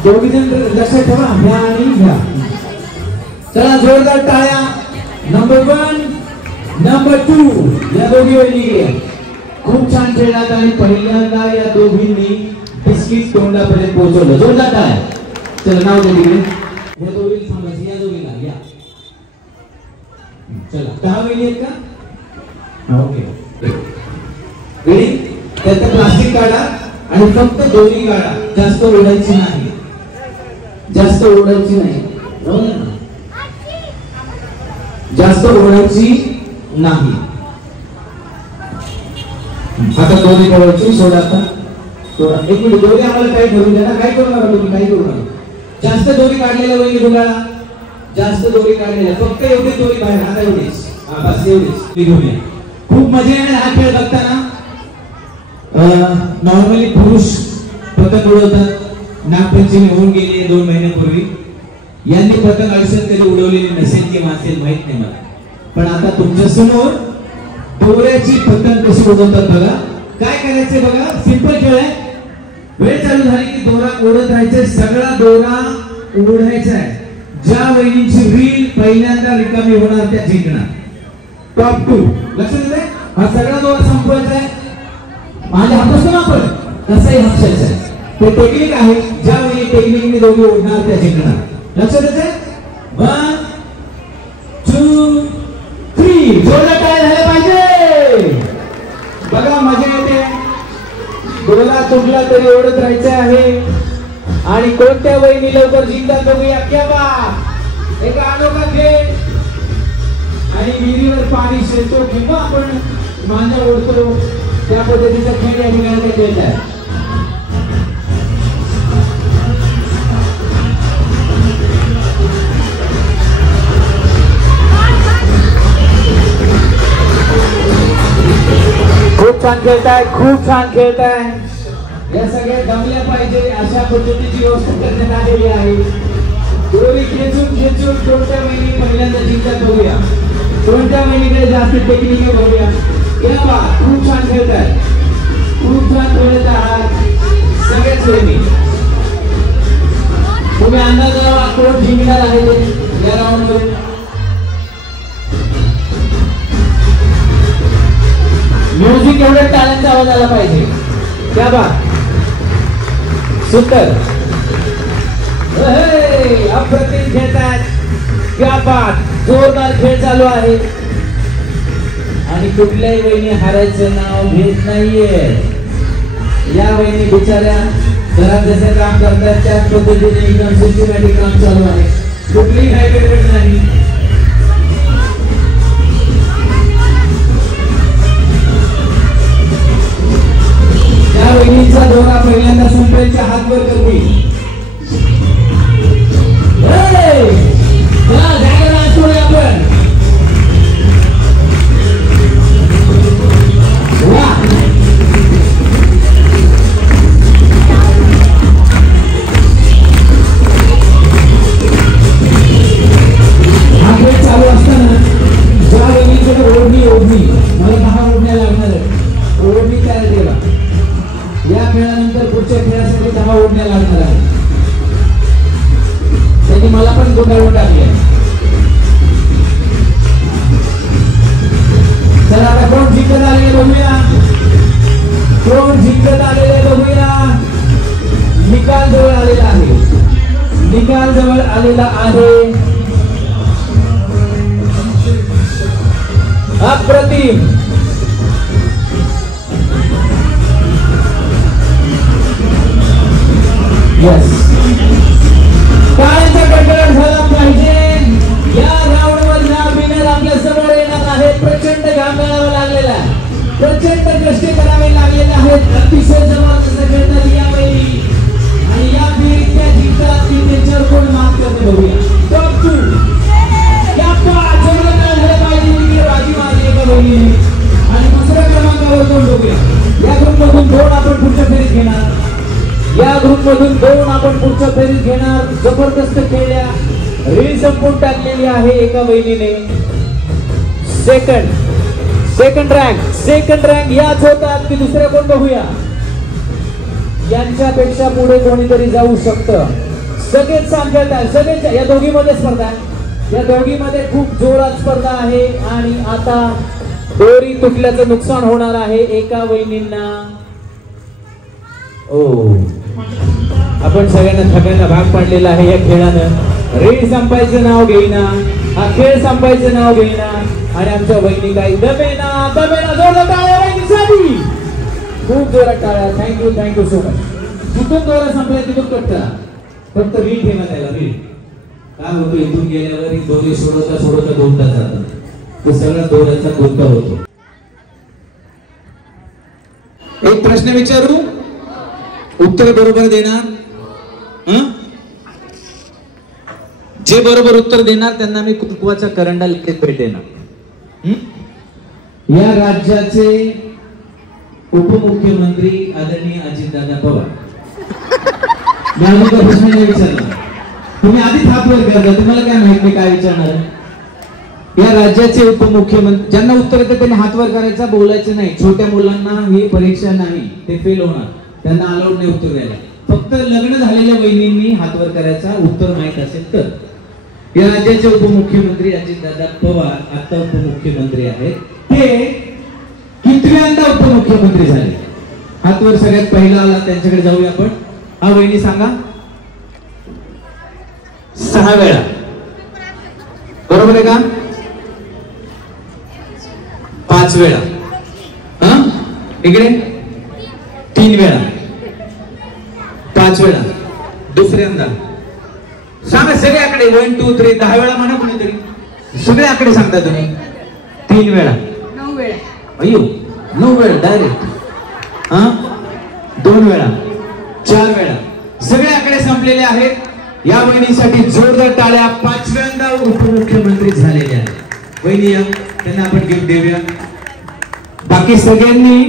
दोघी जण लक्षात ठेवा. घ्या आणि घ्या. चला जोरदार टाळ्या. नंबर 1 नंबर 2 या दोघी वहिनी खूप छान खेळलात आणि पहिल्यांदा या दोघींनी बिस्किट तोंडापर्यंत पोहोचवलं. जोरदार आहे. चला नाव दे तिकडे. या दोघीला सांगायचं, या दोघीला या. चला 10 वहिनी आहेत का? Okay ready. त्यात प्लास्टिक काढा आणि फक्त दोरी काढा. जास्त ओढायची नाही, जास्त ओढायची नाही, जास्त ओढायची नाही. आता दोरी पळवायची. सोडा आता सोडा. एक मिनिट. दोरी आम्हाला काय करू द्या ना. काय करू नका तुम्ही, काही करू नका. जास्त दोरी काढलेल्या वहिनी गुंडाळा. जास्त दोरी काढलेल्या. फक्त एवढी दोरी बाहेर. आता एवढीच. बस एवढीच. निघून या. खूप मजा येणार हा खेळ बघताना. नॉर्मली पुरुष पतंग उडवतात. नागपंचमी होऊन गेली 2 महिन्यापूर्वी. यांनी पतंग आयुष्यात कधी उडवलेली नसेल किंवा असेल माहित नाही मला. पण आता तुमच्या समोर दोऱ्याची पतंग कशी उडवतात बघा. काय करायचंय बघा. सिंपल खेळ आहे. वेळ चालू झाली की दोरा ओढत राहायचा. सगळा दोरा ओढायचा आहे. ज्या वहिनींची रील पहिल्यांदा रिकामी होणार त्या जिंकणार. टॉप 2 लक्षात येते. हा सगळा दोरा संपवायचा आहे. माझ्या हात असतो ना आपण तसंही हापसायचं आहे. ते टेक्निक आहे. ज्या वेळी टेक्निकने दोघे ओढणार त्या जिंकणार. लक्षात येते. 1 2 3 जोरदार काय झालं पाहिजे बघा. मजा येते. दोरा तुटला तरी ओढत राहायचं आहे. आणि कोणत्या वहिनी लवकर जिंकतात बघूया. क्या बात. एक अनोखा खेळ. आणि विहिरीवर पाणी शिरतो किंवा आपण मांजा ओढतो त्या पद्धतीचा खेळ या ठिकाणी खेळत आहे. खूप छान खेळताय, खूप छान खेळताय. या सगळ्या जमल्या पाहिजे अशा पद्धतीची व्यवस्था करण्यात आलेली आहे. दोरी खेचून खेचून कोणत्या महिने पहिल्यांदा जिंकतात बघूया. कोणत्या महिन्याकडे जास्त टेक्निक आहे बघूया. या बा खूप छान खेळताय. खूप छान खेळत आहात सगळेच वहिनी. तुम्ही अंदाज लावा कोण जिंकणार आहे या राऊंड मध्ये. म्युझिक एवढ्या टाळ्यांचा आवाज आला पाहिजे. क्या बात. सुंदर. अप्रतिम खेळतात. क्या बात. जोरदार खेळ चालू आहे. आणि कुठल्याही वहिनी हारायचं नाव घेत नाहीये. या वहिनी बिचाऱ्या घरात जसं काम करतात त्याच पद्धतीने एकदम सिस्टमॅटिक काम चालू आहे. कुठलीही काही गडबड नाही. त्या वहिनीचा दोरा पहिल्यांदा संपेलच्या हात वर करतील. आपण चालू असताना ज्या वहिनीकडे ओढणी मला 10 ओढण्या लागणार आहे. ओढणी तयार केला. या खेळानंतर पुढच्या खेळासाठी 10 ओढण्या लागणार आहे. त्यांनी मला पण गुंडाळून टाकले. चला आता कोण जिंकत आलेले बघूया. कोण जिंकत आलेले बघूया. निकाल जवळ आलेला आहे. निकाल जवळ आलेला आहे. अप्रतिम. यस. टाळ्यांचा कडकडाट झाला पाहिजे. या राऊंडवर विनर आपल्या समोर येणार आहे. प्रचंड घाम गाळावा लागलेला. प्रचंड कष्ट करावे लागलेले आहेत. अतिशय जबरदस्त खेळतात या वहिनी. आणि या फिरीतल्या जिंकतात की त्याच्यावर कोण मात करते बघूया. टॉप 2. या पाच जोरदार झालं पाहिजे. इकडे बाजी मारली एका वहिनीने. आणि दुसऱ्या क्रमांकावर कोण बघूया. या ग्रुपमधून 2 आपण पुढच्या फेरीत घेणार. या ग्रुपमधून 2 आपण पुढच्या फेरीत घेणार. जबरदस्त खेळल्या. रील संपून टाकलेली आहे एका वहिनीने. सेकंड रँक याच होतात की दुसऱ्या कोण बघूया. यांच्यापेक्षा पुढे कोणीतरी जाऊ शकतं. सगळेच सांगतात. सगळेच या दोघीमध्ये स्पर्धा आहे. या दोघीमध्ये खूप जोरात स्पर्धा आहे आणि आता दोरी तुटल्याचं नुकसान होणार आहे एका वहिनींना. ओ आपण सगळ्यांना भाग पाडलेला आहे या खेळानं. रेड संपायचं नाव घेईना, हा खेळ संपायचं नाव घेईना आणि आमच्या वहिनी काही दमेना जोरदार टाळ्या वहिनीसाठी. खूप जोरात टाळ्या. Thank you so much. कुठून दोरा संपलाय तिथून कट करा. फक्त रील ठेवा त्याला. रील काय होतो इथून गेल्यावर दोरी सोडवता 2 तास जातात. तो सगळा दोऱ्याचा गुंता होतो. एक प्रश्न विचारू, उत्तर बरोबर देणार. जे बरोबर उत्तर देणार त्यांना मी कुंकवाचा करंडा लिखित भेट देणार. या राज्याचे उपमुख्यमंत्री आदरणीय अजितदादा पवार. मी अजून काही प्रश्न नाही विचारला. तुम्ही आधीच हात वर करता. तुम्हाला काय माहित नाही काय विचारणार. या राज्याचे उपमुख्यमंत्री ज्यांना उत्तर येतं त्यांनी हात वर करायचा, बोलायचं नाही. छोट्या मुलांना ही परीक्षा नाही, ते फेल होणार. त्यांना अलाउड नाही उत्तर द्यायला. फक्त लग्न झालेल्या वहिनींनी हात वर करायचा उत्तर माहित असेल तर. या राज्याचे उपमुख्यमंत्री अजितदादा पवार आता उपमुख्यमंत्री आहेत. ते कितव्यांदा उपमुख्यमंत्री झाले? हातवर सगळ्यात पहिला आला त्यांच्याकडे जाऊया आपण. हा वहिनी सांगा. 6 वेळा. बरोबर आहे का? 5 वेळा. इकडे 3 वेळा. 5 वेळा. दुसऱ्यांदा सांगा सगळे आकडे. 1 2 3 10 वेळा म्हणा कोणीतरी. सगळे आकडे सांगता तुम्ही. 3 वेळा. 9 वेळा. अयो 9 वेळा डायरेक्ट. 2 वेळा. 4 वेळा. सगळे आकडे संपलेले आहेत. या वहिनीसाठी जोरदार टाळ्या. 5व्यांदा उपमुख्यमंत्री झालेले आहेत. वहिनी या, त्यांना आपण गिफ्ट देऊया. बाकी सगळ्यांनी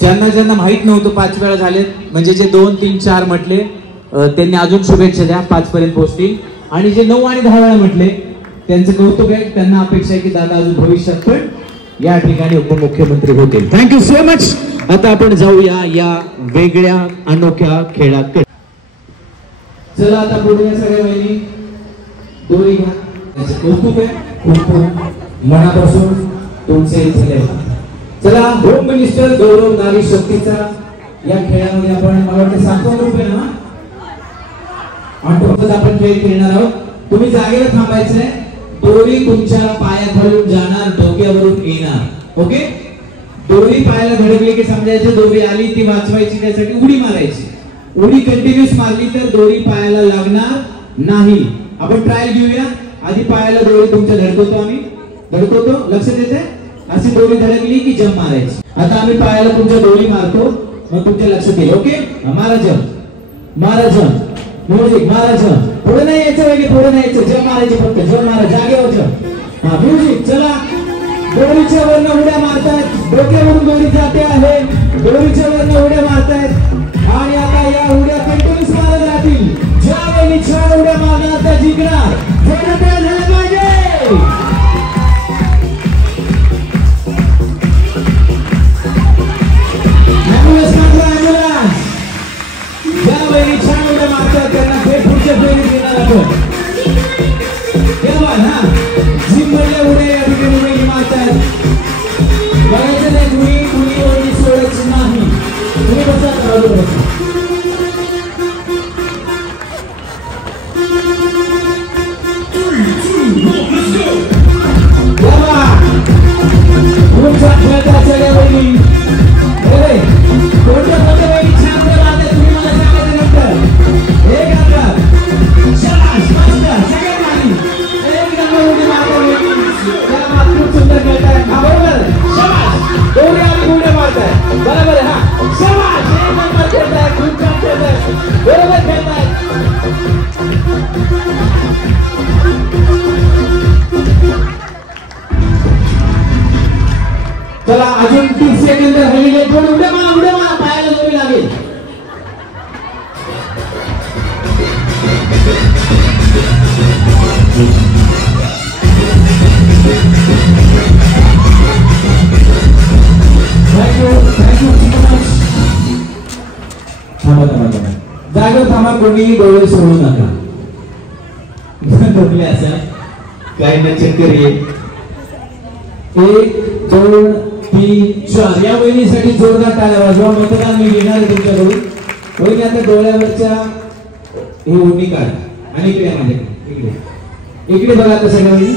ज्यांना माहित नव्हतं 5 वेळा झालेत, म्हणजे जे 2 3 4 म्हटले त्यांनी अजून शुभेच्छा द्या. 5 पर्यंत पोहोचतील. आणि जे 9 आणि 10 वेळा म्हटले त्यांचं कौतुक आहे. त्यांना अपेक्षा आहे की दादा अजून भविष्यात पण या ठिकाणी उपमुख्यमंत्री होतील. Thank you so much. आता आपण जाऊया या वेगळ्या अनोख्या खेळाकडे. चला आता बोलूया सगळ्या वहिनी. दोरी घ्या. त्याचं कौतुक आहे खूप मनापासून तुमचे झाले. चला होम मिनिस्टर गौरव नारी शक्तीचा या खेळामध्ये आपण मला वाटतं 7वा ग्रुप आहे ना. आपण खेळ खेळणार आहोत. तुम्ही जागेवर थांबायचंय. दोरी तुमच्या पायाखालून जाणार, डोक्यावरून येणार. ओके. दोरी पायाला धडकली की समजायचं दोरी आली, ती वाचवायची. त्यासाठी उडी मारायची. उडी कंटिन्यूस मारली तर दोरी पायाला लागणार नाही. आपण ट्रायल घेऊया. आधी पायाला दोरी तुमच्या धडकवतो. आम्ही धडकवतो. लक्ष देते. अशी दोरी धडकली की जंप मारायची. आता आम्ही पायाला तुमच्या दोरी मारतो, मग तुमच्या लक्षात येईल. ओके. मारा जंप. मारा जंप. म्युझिक. मारा जंप. पुढे नाही यायचं वेगळे. पुढे नाही यायचं. जंप मारायचे फक्त. जंप मारा. जागेवर जंप. हा म्युझिक. चला. दोरीच्या वरनं उड्या मारतायत. डोक्यावरून दोरी जाते आहे. दोरीच्या वरनं उड्या मारतायत आणि आता या उड्या कंटिन्यूस मारत राहतील. ज्या वेळी 6 उड्या मारणार त्या जिंकणार. झालं पाहिजे. ज्या वेळी 6 उड्या मारतात त्यांना पुढच्या फेरीत घेणार आपण. तेव्हा ना जिम मधल्या उड्या या ठिकाणी वेळी मारतात. बघायचं नाही मुली सोडायची नाही. तुम्ही बसा. तुमच्या खेळता सगळ्या वहिनी कोणत्या वहिनी छान राहतात तुम्ही मला सांगायचं नंतर. एक अंगात शाबास मस्त सगळ्यात भारी. एक नंबर उडी मारताय. त्या मात्र सुंदर खेळताय. बरोबर. शाबास. दोरी आणि उड्या मारताय. बरोबर. हा शाबास. एक नंबर खेळताय. खूप छान खेळताय. बरोबर खेळताय. चला अजून 30 सेकंद राहिले. दोन उड्या मारा. पायाला दोरी लागेल. जागेवर थांबा. कोणी डोळे सोडू नका. झोपले असा काही ना चक्कर ये 1 2 3 4 या वहिनीसाठी जोरदार टाळ्या वाजवा मतदान मी घेणार आहे तुमच्याकडून वहिनी आता डोळ्यावरच्या हे ओढणी काढ आणि इकडे माझ्याकडे इकडे बघा आता सगळ्या वहिनी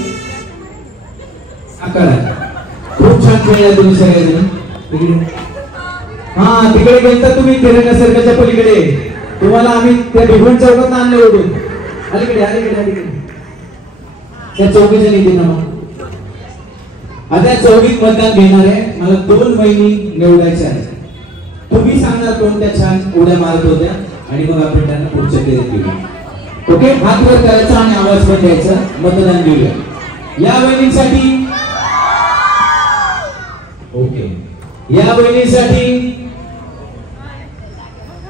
आकारा खूप छान खेळला तुम्ही सगळेजण इकडे हा तिकडे गेलता तुम्ही तिरंगा सरकारच्या पलीकडे तुम्हाला आम्ही त्या भिवंड चौकात आणले ओढून अलीकडे त्या चौकीच्या निधी ना आता चौकीत मतदान घेणार आहे मला 2 वहिनी निवडायच्या आहेत तुम्ही सांगणार कोणत्या छान उड्या मारत होत्या आणि मग आपण त्यांना पुढच्या फेरीत घेऊ ओके हात वर करायचा आणि आवाज पण द्यायचा मतदान घेऊया या वहिनीसाठी ओके या वहिनीसाठी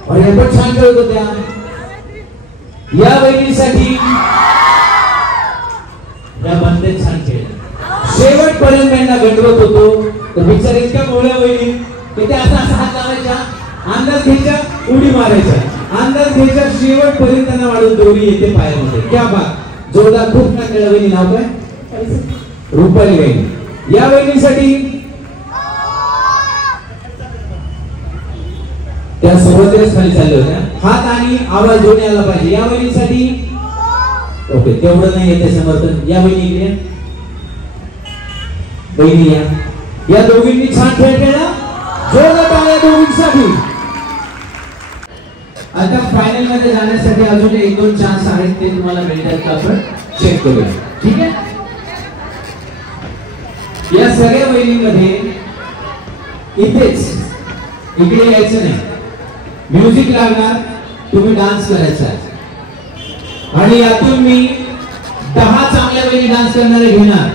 अरे पण छान खेळत होत्या या वहिनीसाठी या बंदे छान खेळ शेवटपर्यंत त्यांना गंडवत होतो तर बिचार इतक्या मोळ्या वहिनी की त्या असा हात लावायच्या अंदाज घ्यायच्या उडी मारायच्या अंदाज घ्यायच्या शेवटपर्यंत त्यांना वाढून दोरी येते पायामध्ये क्या बात जोरदार खूप ना खेळ वहिनी नाव काय रुपाली वहिनी या वहिनीसाठी त्या सुरुवातीलाच खाली चालले होत्या हात आणि आवाज दोन्ही आला पाहिजे या वहिनीसाठी ओके तेवढं नाही येते समर्थन या वहिनी इकडे बहिणी या दोघींनी छान खेळ खेळला जोरदार टाळ्या दोघींसाठी आता फायनल मध्ये जाण्यासाठी अजून 1-2 चान्स आहेत ते तुम्हाला मिळतात का आपण चेक करूया ठीक आहे या सगळ्या वहिनींमध्ये इथेच इकडे यायचं नाही म्युझिक लागणार तुम्ही डान्स करायचा आणि यातून मी 10 चांगल्या वहिनी डान्स करणारे घेणार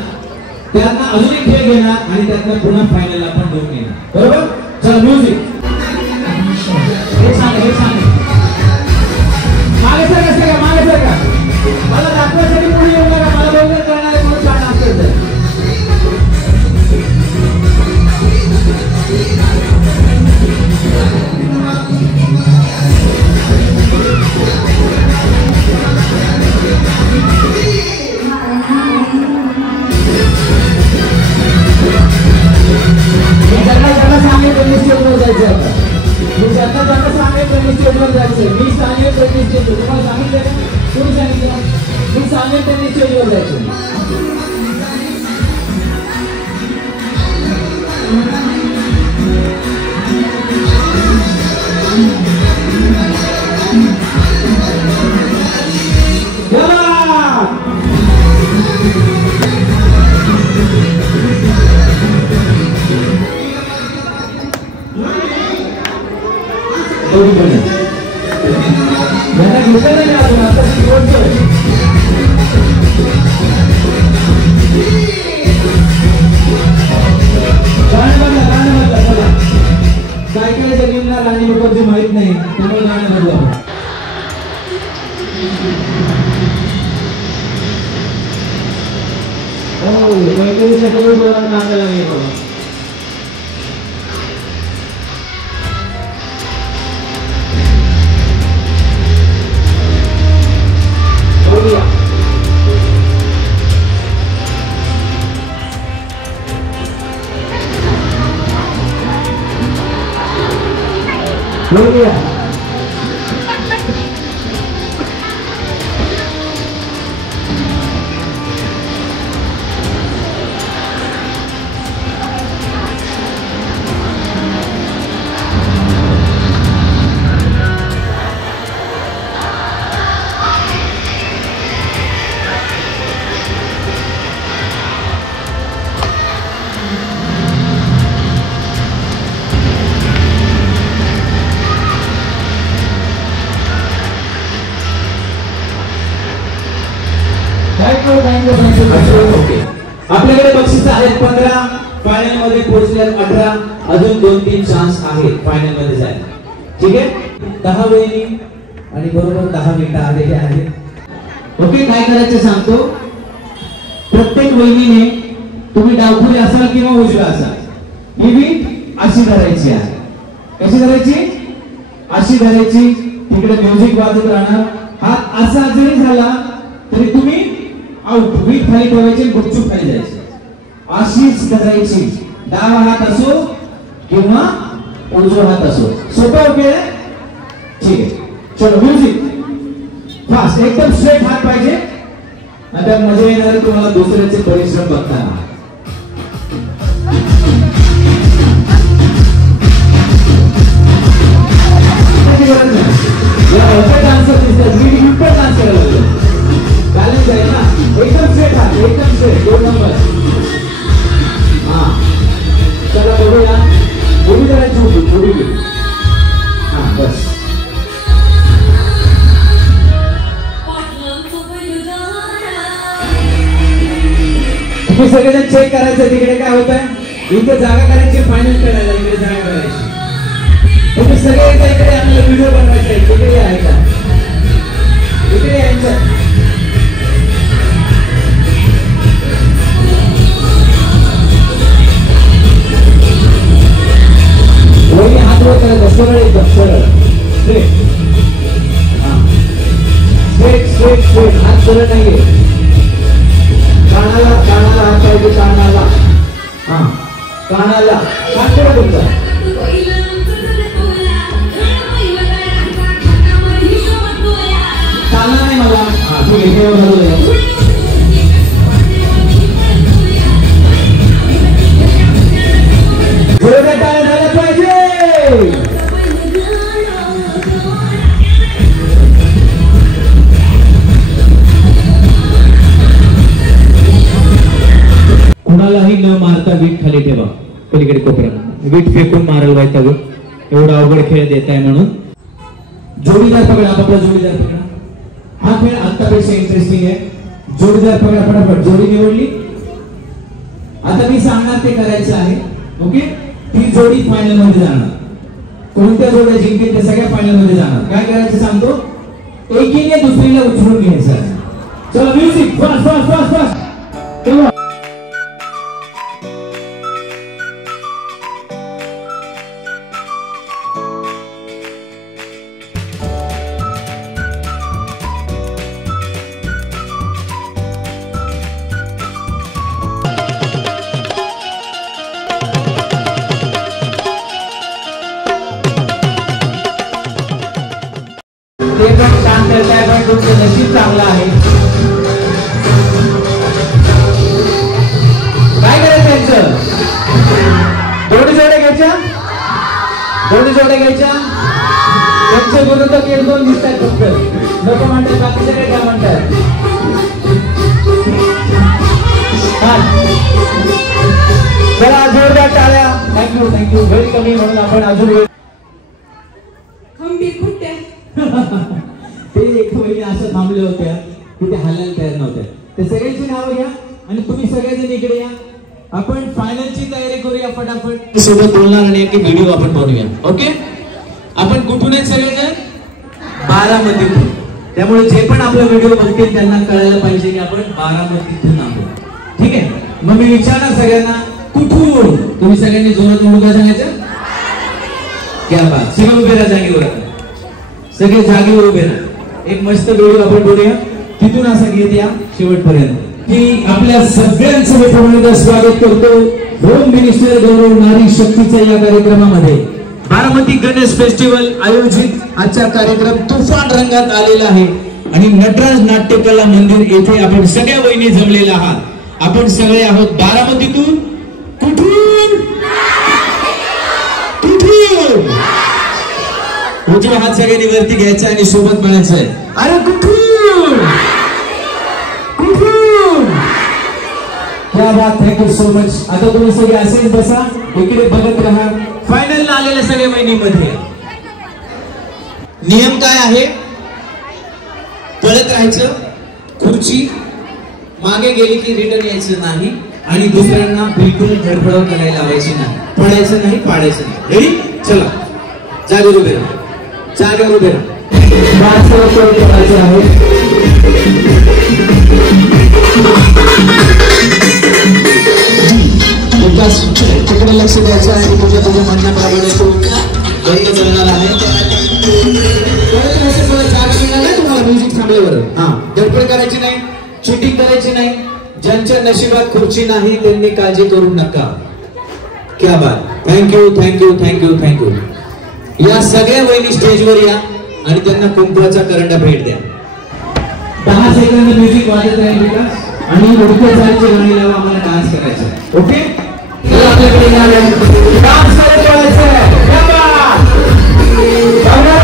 त्यातनं अजून एक खेळ घेणार आणि त्यातनं पुन्हा फायनल आपण 2 घेणार बरोबर चला म्युझिक हे सांग मागे सर का मला दाखवायसाठी पुढे येऊ नका मला बरोबर करणार आहे म्हणून छान डान्स करतोय मी सांगेल त्यांनी स्टेजवर तुम्हाला सांगितलं का कोणी सांगितलं मी सांगेल त्यांनी स्टेजवर जायचं काय काय जमीनला राणी मुखर्जी माहित नाही त्यामुळे गाणं बदलू आपल्याकडे बक्षीस आहेत 15 फायनल मध्ये पोहोचले 18 अजून 2-3 चान्स आहेत फायनल मध्ये जायला ठीक आहे 10 वहिनी आणि बरोबर 10 मिनिटं आलेले आहेत ओके काय करायचं सांगतो प्रत्येक वहिनीने तुम्ही डावखुरी असाल किंवा उजव्या असाल ही विट अशी धरायची आहे कशी धरायची अशी धरायची तिकडे म्युझिक वाजत राहणार हात असा जरी झाला तरी तुम्ही आउट, वीट खाली ठेवायची, गुपचूप खाली जायचे, अशीच करायची. डावा हात असो किंवा उजवा हात असो. सोपं ओके, ठीक आहे. चलो म्युझिक फास्ट, एकदम स्ट्रेट हात पाहिजे. आता मजा येणार तुम्हाला दुसऱ्याचे परिश्रम बघताना. एकदम स्ट्रेट हात, एकदम स्ट्रेट, 2 नंबर. हा चला बघूया, उभी करायची, उभी. हा बस. तुम्ही सगळेजण चेक करायचं तिकडे काय होत आहे. इथे जागा करायची, फायनल करायला इकडे जागा करायची. तुम्ही सगळे इकडे आपल्याला व्हिडिओ बनवायचा आहे. इकडे आहे का, इकडे यायचं. वही हात वर करायचा, सरळ एकदम सरळ, स्ट्रेट. स्ट्रेट हात सरळ नाहीये. कानाला हात पाहिजे, कानाला. हा कानाला हात पुढे तुमचा. काना नाही मला. हा ठीक आहे, जोरदार टाळ्या झाल्या पाहिजे. कुणालाही न मारता वीट खाली ठेवा. पलीकडे कोपऱ्यात वीट फेकून मारायला व्हायचं. एवढा अवघड खेळ देत आहे म्हणून. जोडीदार पकडा, आपला जोडीदार पकडा. हा खेळ आतापेक्षा इंटरेस्टिंग आहे. जोडीदार पकडा, फटाफट जोडी निवडली. आता मी सांगणार ते करायचं आहे. ओके, ती जोडी फायनल मध्ये जाणार. कोणत्या जोड्या जिंकेल त्या सगळ्या फायनल मध्ये जाणार. काय करायचं सांगतो, एकीने दुसरीला उचलून घ्यायचं. चला music fast fast fast fast. चला ते पण काम करताय, पण तुमचं नशीब चांगलं आहे. काय करायचं त्यांचं, दोन्ही जोड्या घ्यायच्या, दोन्ही जोड्या घ्यायच्या. त्यांचे विरुद्ध खेळ 2 दिसतात फक्त. नको म्हणतात, बाकीचे काय म्हणतात. चला जोरदार टाळ्या. थँक्यू वेळ कमी म्हणून आपण अजून ते एक महिने असं थांबले होत्या की ते हालायला तयार नव्हत्या. ते सगळ्यांची नावं घ्या आणि तुम्ही सगळेजण इकडे या. आपण फायनलची तयारी करूया फटाफट. सोबत बोलणार आणि एक व्हिडिओ आपण बनवूया. ओके, आपण कुठून आहेत सगळेजण, बारामतीतून. त्यामुळे जे पण आपला व्हिडिओ बघतील त्यांना कळायला पाहिजे की आपण बारामतीतून आहोत. ठीक आहे, मग मी विचारणार सगळ्यांना कुठून. तुम्ही सगळ्यांनी जोरात मुलगा सांगायचं. क्या बात, सगळे उभे राहा जागेवर. सगळे जागेवर उभे राहा. एक मस्त व्हिडिओ आपण बोलूया. तिथून असं घेत या शेवटपर्यंत. की आपल्या सगळ्यांचं मी पुन्हा स्वागत करतो होम मिनिस्टर गौरव नारी शक्तीच्या या कार्यक्रमामध्ये. बारामती गणेश फेस्टिवल आयोजित आजचा कार्यक्रम तुफान रंगात आलेला आहे. आणि नटराज नाट्यकला मंदिर येथे आपण सगळ्या वहिनी जमलेला आहात. आपण सगळे आहोत बारामतीतून. कुठून, कुठून. उजवा हात सगळ्यांनी वरती घ्यायचा आणि सोबत म्हणायचं आहे, अरे कुठून, कुठून. क्या बात, थँक्यू सो मच. आता तुम्ही सगळे असेच बसा, इकडे बघत राहा. फायनलला आलेल्या सगळ्या महिन्यामध्ये नियम काय आहे, पळत राहायचं. खुर्ची मागे गेली की रिटर्न यायचं नाही आणि दुसऱ्यांना बिलकुल धडपड करायला लावायची नाही. पडायचं नाही, पाडायचं नाही. रेडी, चला जागेवर उभे राहा, जागेवर उभे राहा. तिकडे लक्ष द्यायचं आहे. तुझ्या तुझ्या म्हणण्याप्रमाणे तो बंद करणार आहे. जागा मिळणार नाही तुम्हाला म्युझिक थांबल्यावर. हा, धडपड करायची नाही. चिटिंग करायची नाही. ज्यांच्या नशिबात खुर्ची नाही त्यांनी काळजी करू नका. क्या बात. Thank you thank you thank you thank you. या सगळ्या वहिनी स्टेजवर या आणि त्यांना कुंकवाचा करंडा भेट द्या. 10 सेकंद म्युझिक वाजत राहील विकास आणि उडक्या चालीची गाणी लावा. आम्हाला डान्स करायचा. ओके आपल्याकडे डान्स करत राहायचं.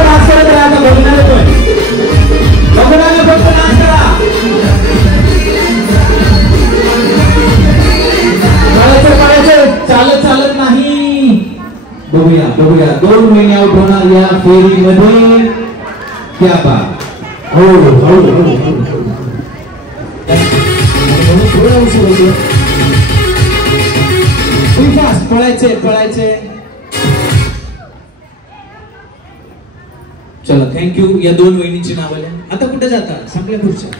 डान्स करत राहा. बघणारे पण बघणारे फक्त डान्स करा. चालत चालत नाही. बघूया बघूया 2 महिने आउट होणार या फेरीमध्ये. क्या बात. हो हो पळायचे पळायचे. चला थँक्यू. या 2 वहिनींची नाव आले. आता कुठे जाता. संपल्या खुर्च्या.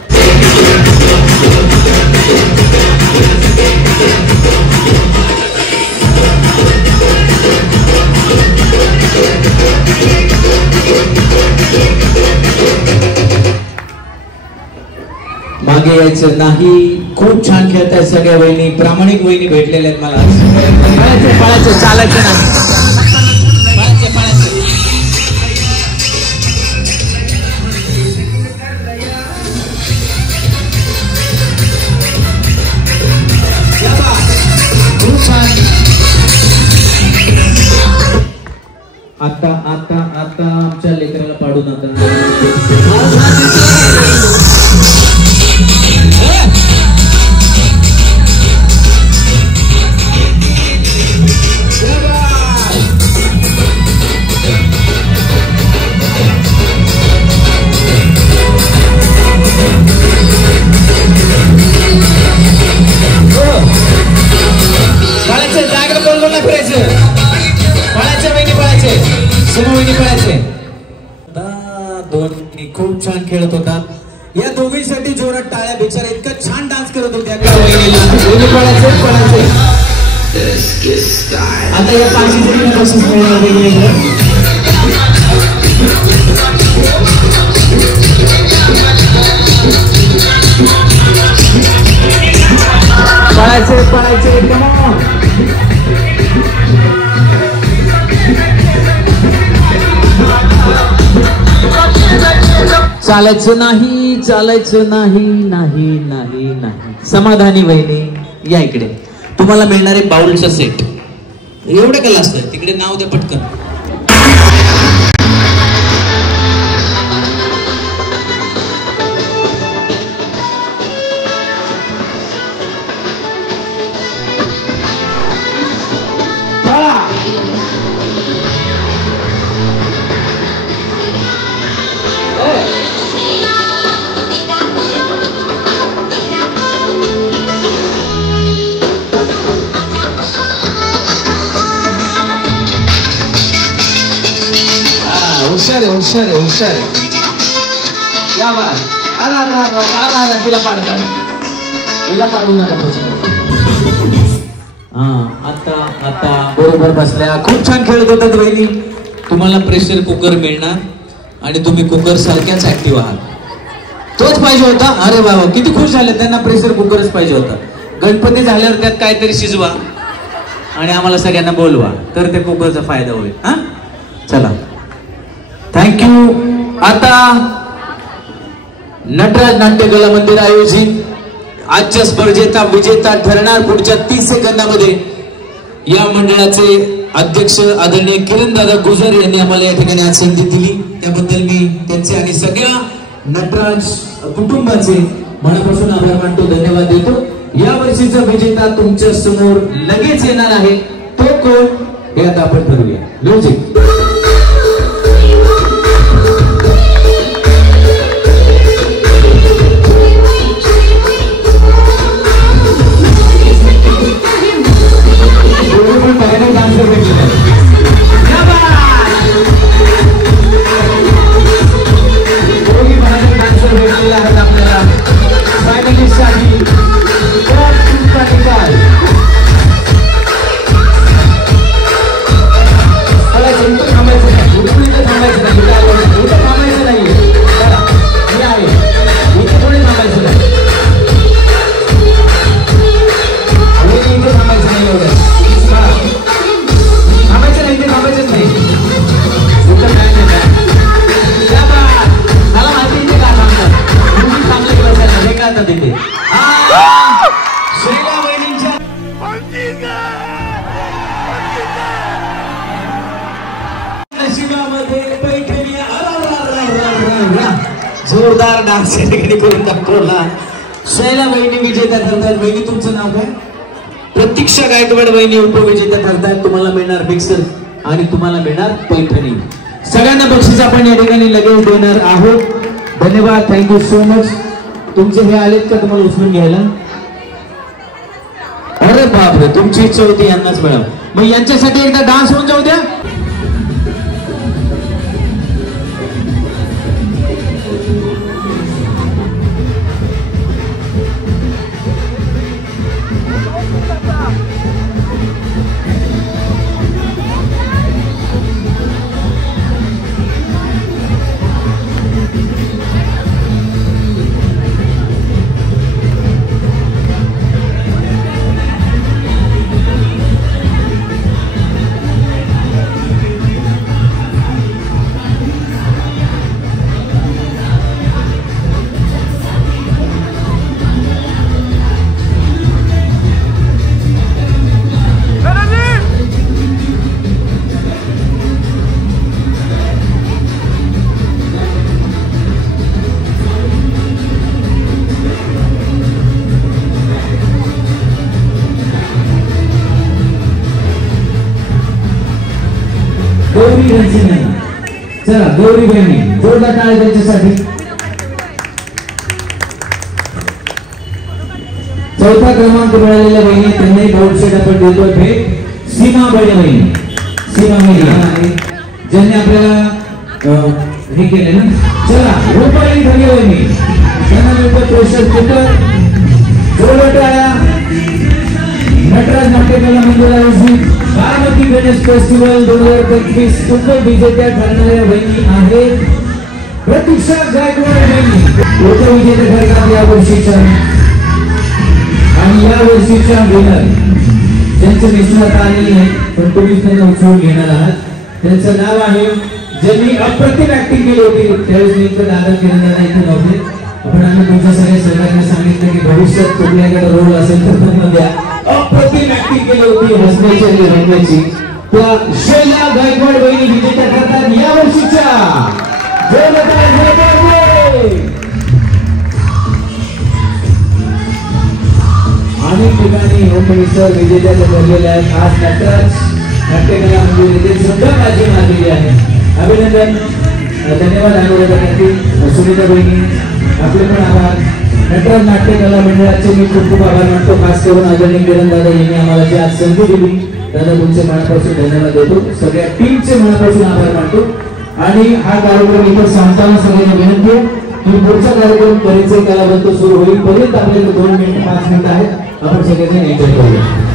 मागे यायचं नाही. खूप छान खेळतायत सगळ्या वहिनी. प्रामाणिक वहिनी भेटलेल्या आहेत मला. पळायचं पळायचं चालायचं नाही. पळायचं पळायचं. आता आता आता आमच्या लेकराला पाडू नका. जागा बोललो ना फिरायचं. पळायचं वहिनी पळायचे. समोहिनी पळायचे. दोन्ही खूप छान खेळत होता. या दोघींसाठी जोरात टाळ्या. बिचारा इतका छान डान्स करत होत्या वहिनीला. पळायचे पळायचे. आता या 5 जणींना बक्षीस मिळणार वेगवेगळं. पळायचे पळायचे. चालायचं नाही चालायचं नाही नाही नाही नाही. समाधानी वहिनी या इकडे. तुम्हाला मिळणारे बाउलचा सेट. एवढं कला असतं. तिकडे नाव द्या पटकन. हुशार हुशार. या बात. आला तिला पाडतात. तिला पाडू नका. आता आता बरोबर बसल्या. खूप छान खेळत होतात वहिनी. तुम्हाला प्रेशर कुकर मिळणार आणि तुम्ही कुकर सारख्याच ऍक्टिव्ह आहात. तोच पाहिजे होता. अरे बाबा किती खुश झाले. त्यांना प्रेशर कुकरच पाहिजे होता. गणपती झाल्यावर त्यात काहीतरी शिजवा आणि आम्हाला सगळ्यांना बोलवा तर ते कुकरचा फायदा होईल. हा चला थँक्यू. आता नटराज नाट्य कला मंदिर आयोजित आजच्या स्पर्धेचा विजेता ठरणार पुढच्या 30 सेकंदामध्ये. या मंडळाचे अध्यक्ष आदरणीय किरण दादा गुजर यांनी आम्हाला या ठिकाणी आज संधी दिली. त्याबद्दल मी त्यांचे आणि सगळ्या नटराज कुटुंबाचे मनापासून आभार मानतो. धन्यवाद देतो. या वर्षीचा विजेता तुमच्या समोर लगेच येणार आहे. तो कोण हे आता आपण ठरवूया. म्युझिक. जोरदार डान्स या ठिकाणी करून दाखवला. शैला वहिनी विजेत्या ठरतात. वहिनी तुमचं नाव काय? प्रतीक्षा गायकवाड वहिनी उपविजेत्या ठरतात. तुम्हाला मिळणार मिक्सर आणि तुम्हाला मिळणार पैठणी. सगळ्यांना बक्षीस आपण या ठिकाणी लगेच देणार आहोत. धन्यवाद, थँक्यू सो मच. तुमचे हे आलेत का तुम्हाला उचलून घ्यायला? अरे बापरे, तुमची इच्छा होती यांनाच मिळावं. मग यांच्यासाठी एकदा डान्स होऊन जाऊ द्या. गौरी रणसिंग, चला गौरी बहिणी जोरदार टाळ्या त्यांच्यासाठी. चौथा क्रमांक मिळालेल्या बहिणी त्यांनाही बहुशेट आपण देतोय भेट. सीमा बहिणी, सीमा बहिणी ज्यांनी आपल्याला हे केले ना. चला रुपाली धगे बहिणी त्यांना मिळतो प्रेशर कुकर. जोरदार टाळ्या. नटराज नाट्यकला मंदिरावरची बारामती गणेश फेस्टिवल 2025 सुपर विजेत्या ठरणाऱ्या बहिणी आहेत प्रतीक्षा गायकवाड बहिणी. उपविजेते ठरतात या वर्षीच्या. आणि या वर्षीच्या विनर ज्यांचं निष्णात आलेली नाही पण तुम्ही त्यांना उचलून घेणार आहात. त्यांचं नाव आहे, ज्यांनी अप्रतिम ऍक्टिंग केली होती त्यावेळेस नेमकं दादा किरण इथे नव्हते. पण आम्ही तुमच्या सगळ्या सहकार्याने सांगितलं की भविष्यात तुमच्याकडे रोल असेल तर तुम्ही द्या. अप्रतिम ऍक्टिंग केली होती हसण्याची आणि रडण्याची. त्या शैला गायकवाड बहिणी विजेत्या ठरतात या वर्षीच्या. अनेक ठिकाणी होम मिनिस्टर विजेत्या ठरलेल्या आहेत. आज नटराज नाट्यकला मंदिर येथे सुद्धा बाजी मारलेली आहे. अभिनंदन, धन्यवाद. अनुराधासाठी सुनीता बहिणी आपले पण आभार. नटराज नाट्यकला मंडळाचे मी खूप खूप आभार मानतो. खास करून आदरणीय किरण दादा यांनी आम्हाला जी आज संधी दिली दादा तुमचे मनापासून धन्यवाद देतो. सगळ्या टीमचे मनापासून आभार मानतो. आणि हा कार्यक्रम इथं सांगताना सगळ्यांना विनंती आहे की पुढचा कार्यक्रम परिचय कालावधी सुरू होईल पर्यंत आपल्याला 2 मिनिट 5 मिनिट आहेत. आपण सगळेजण एन्जॉय करूया.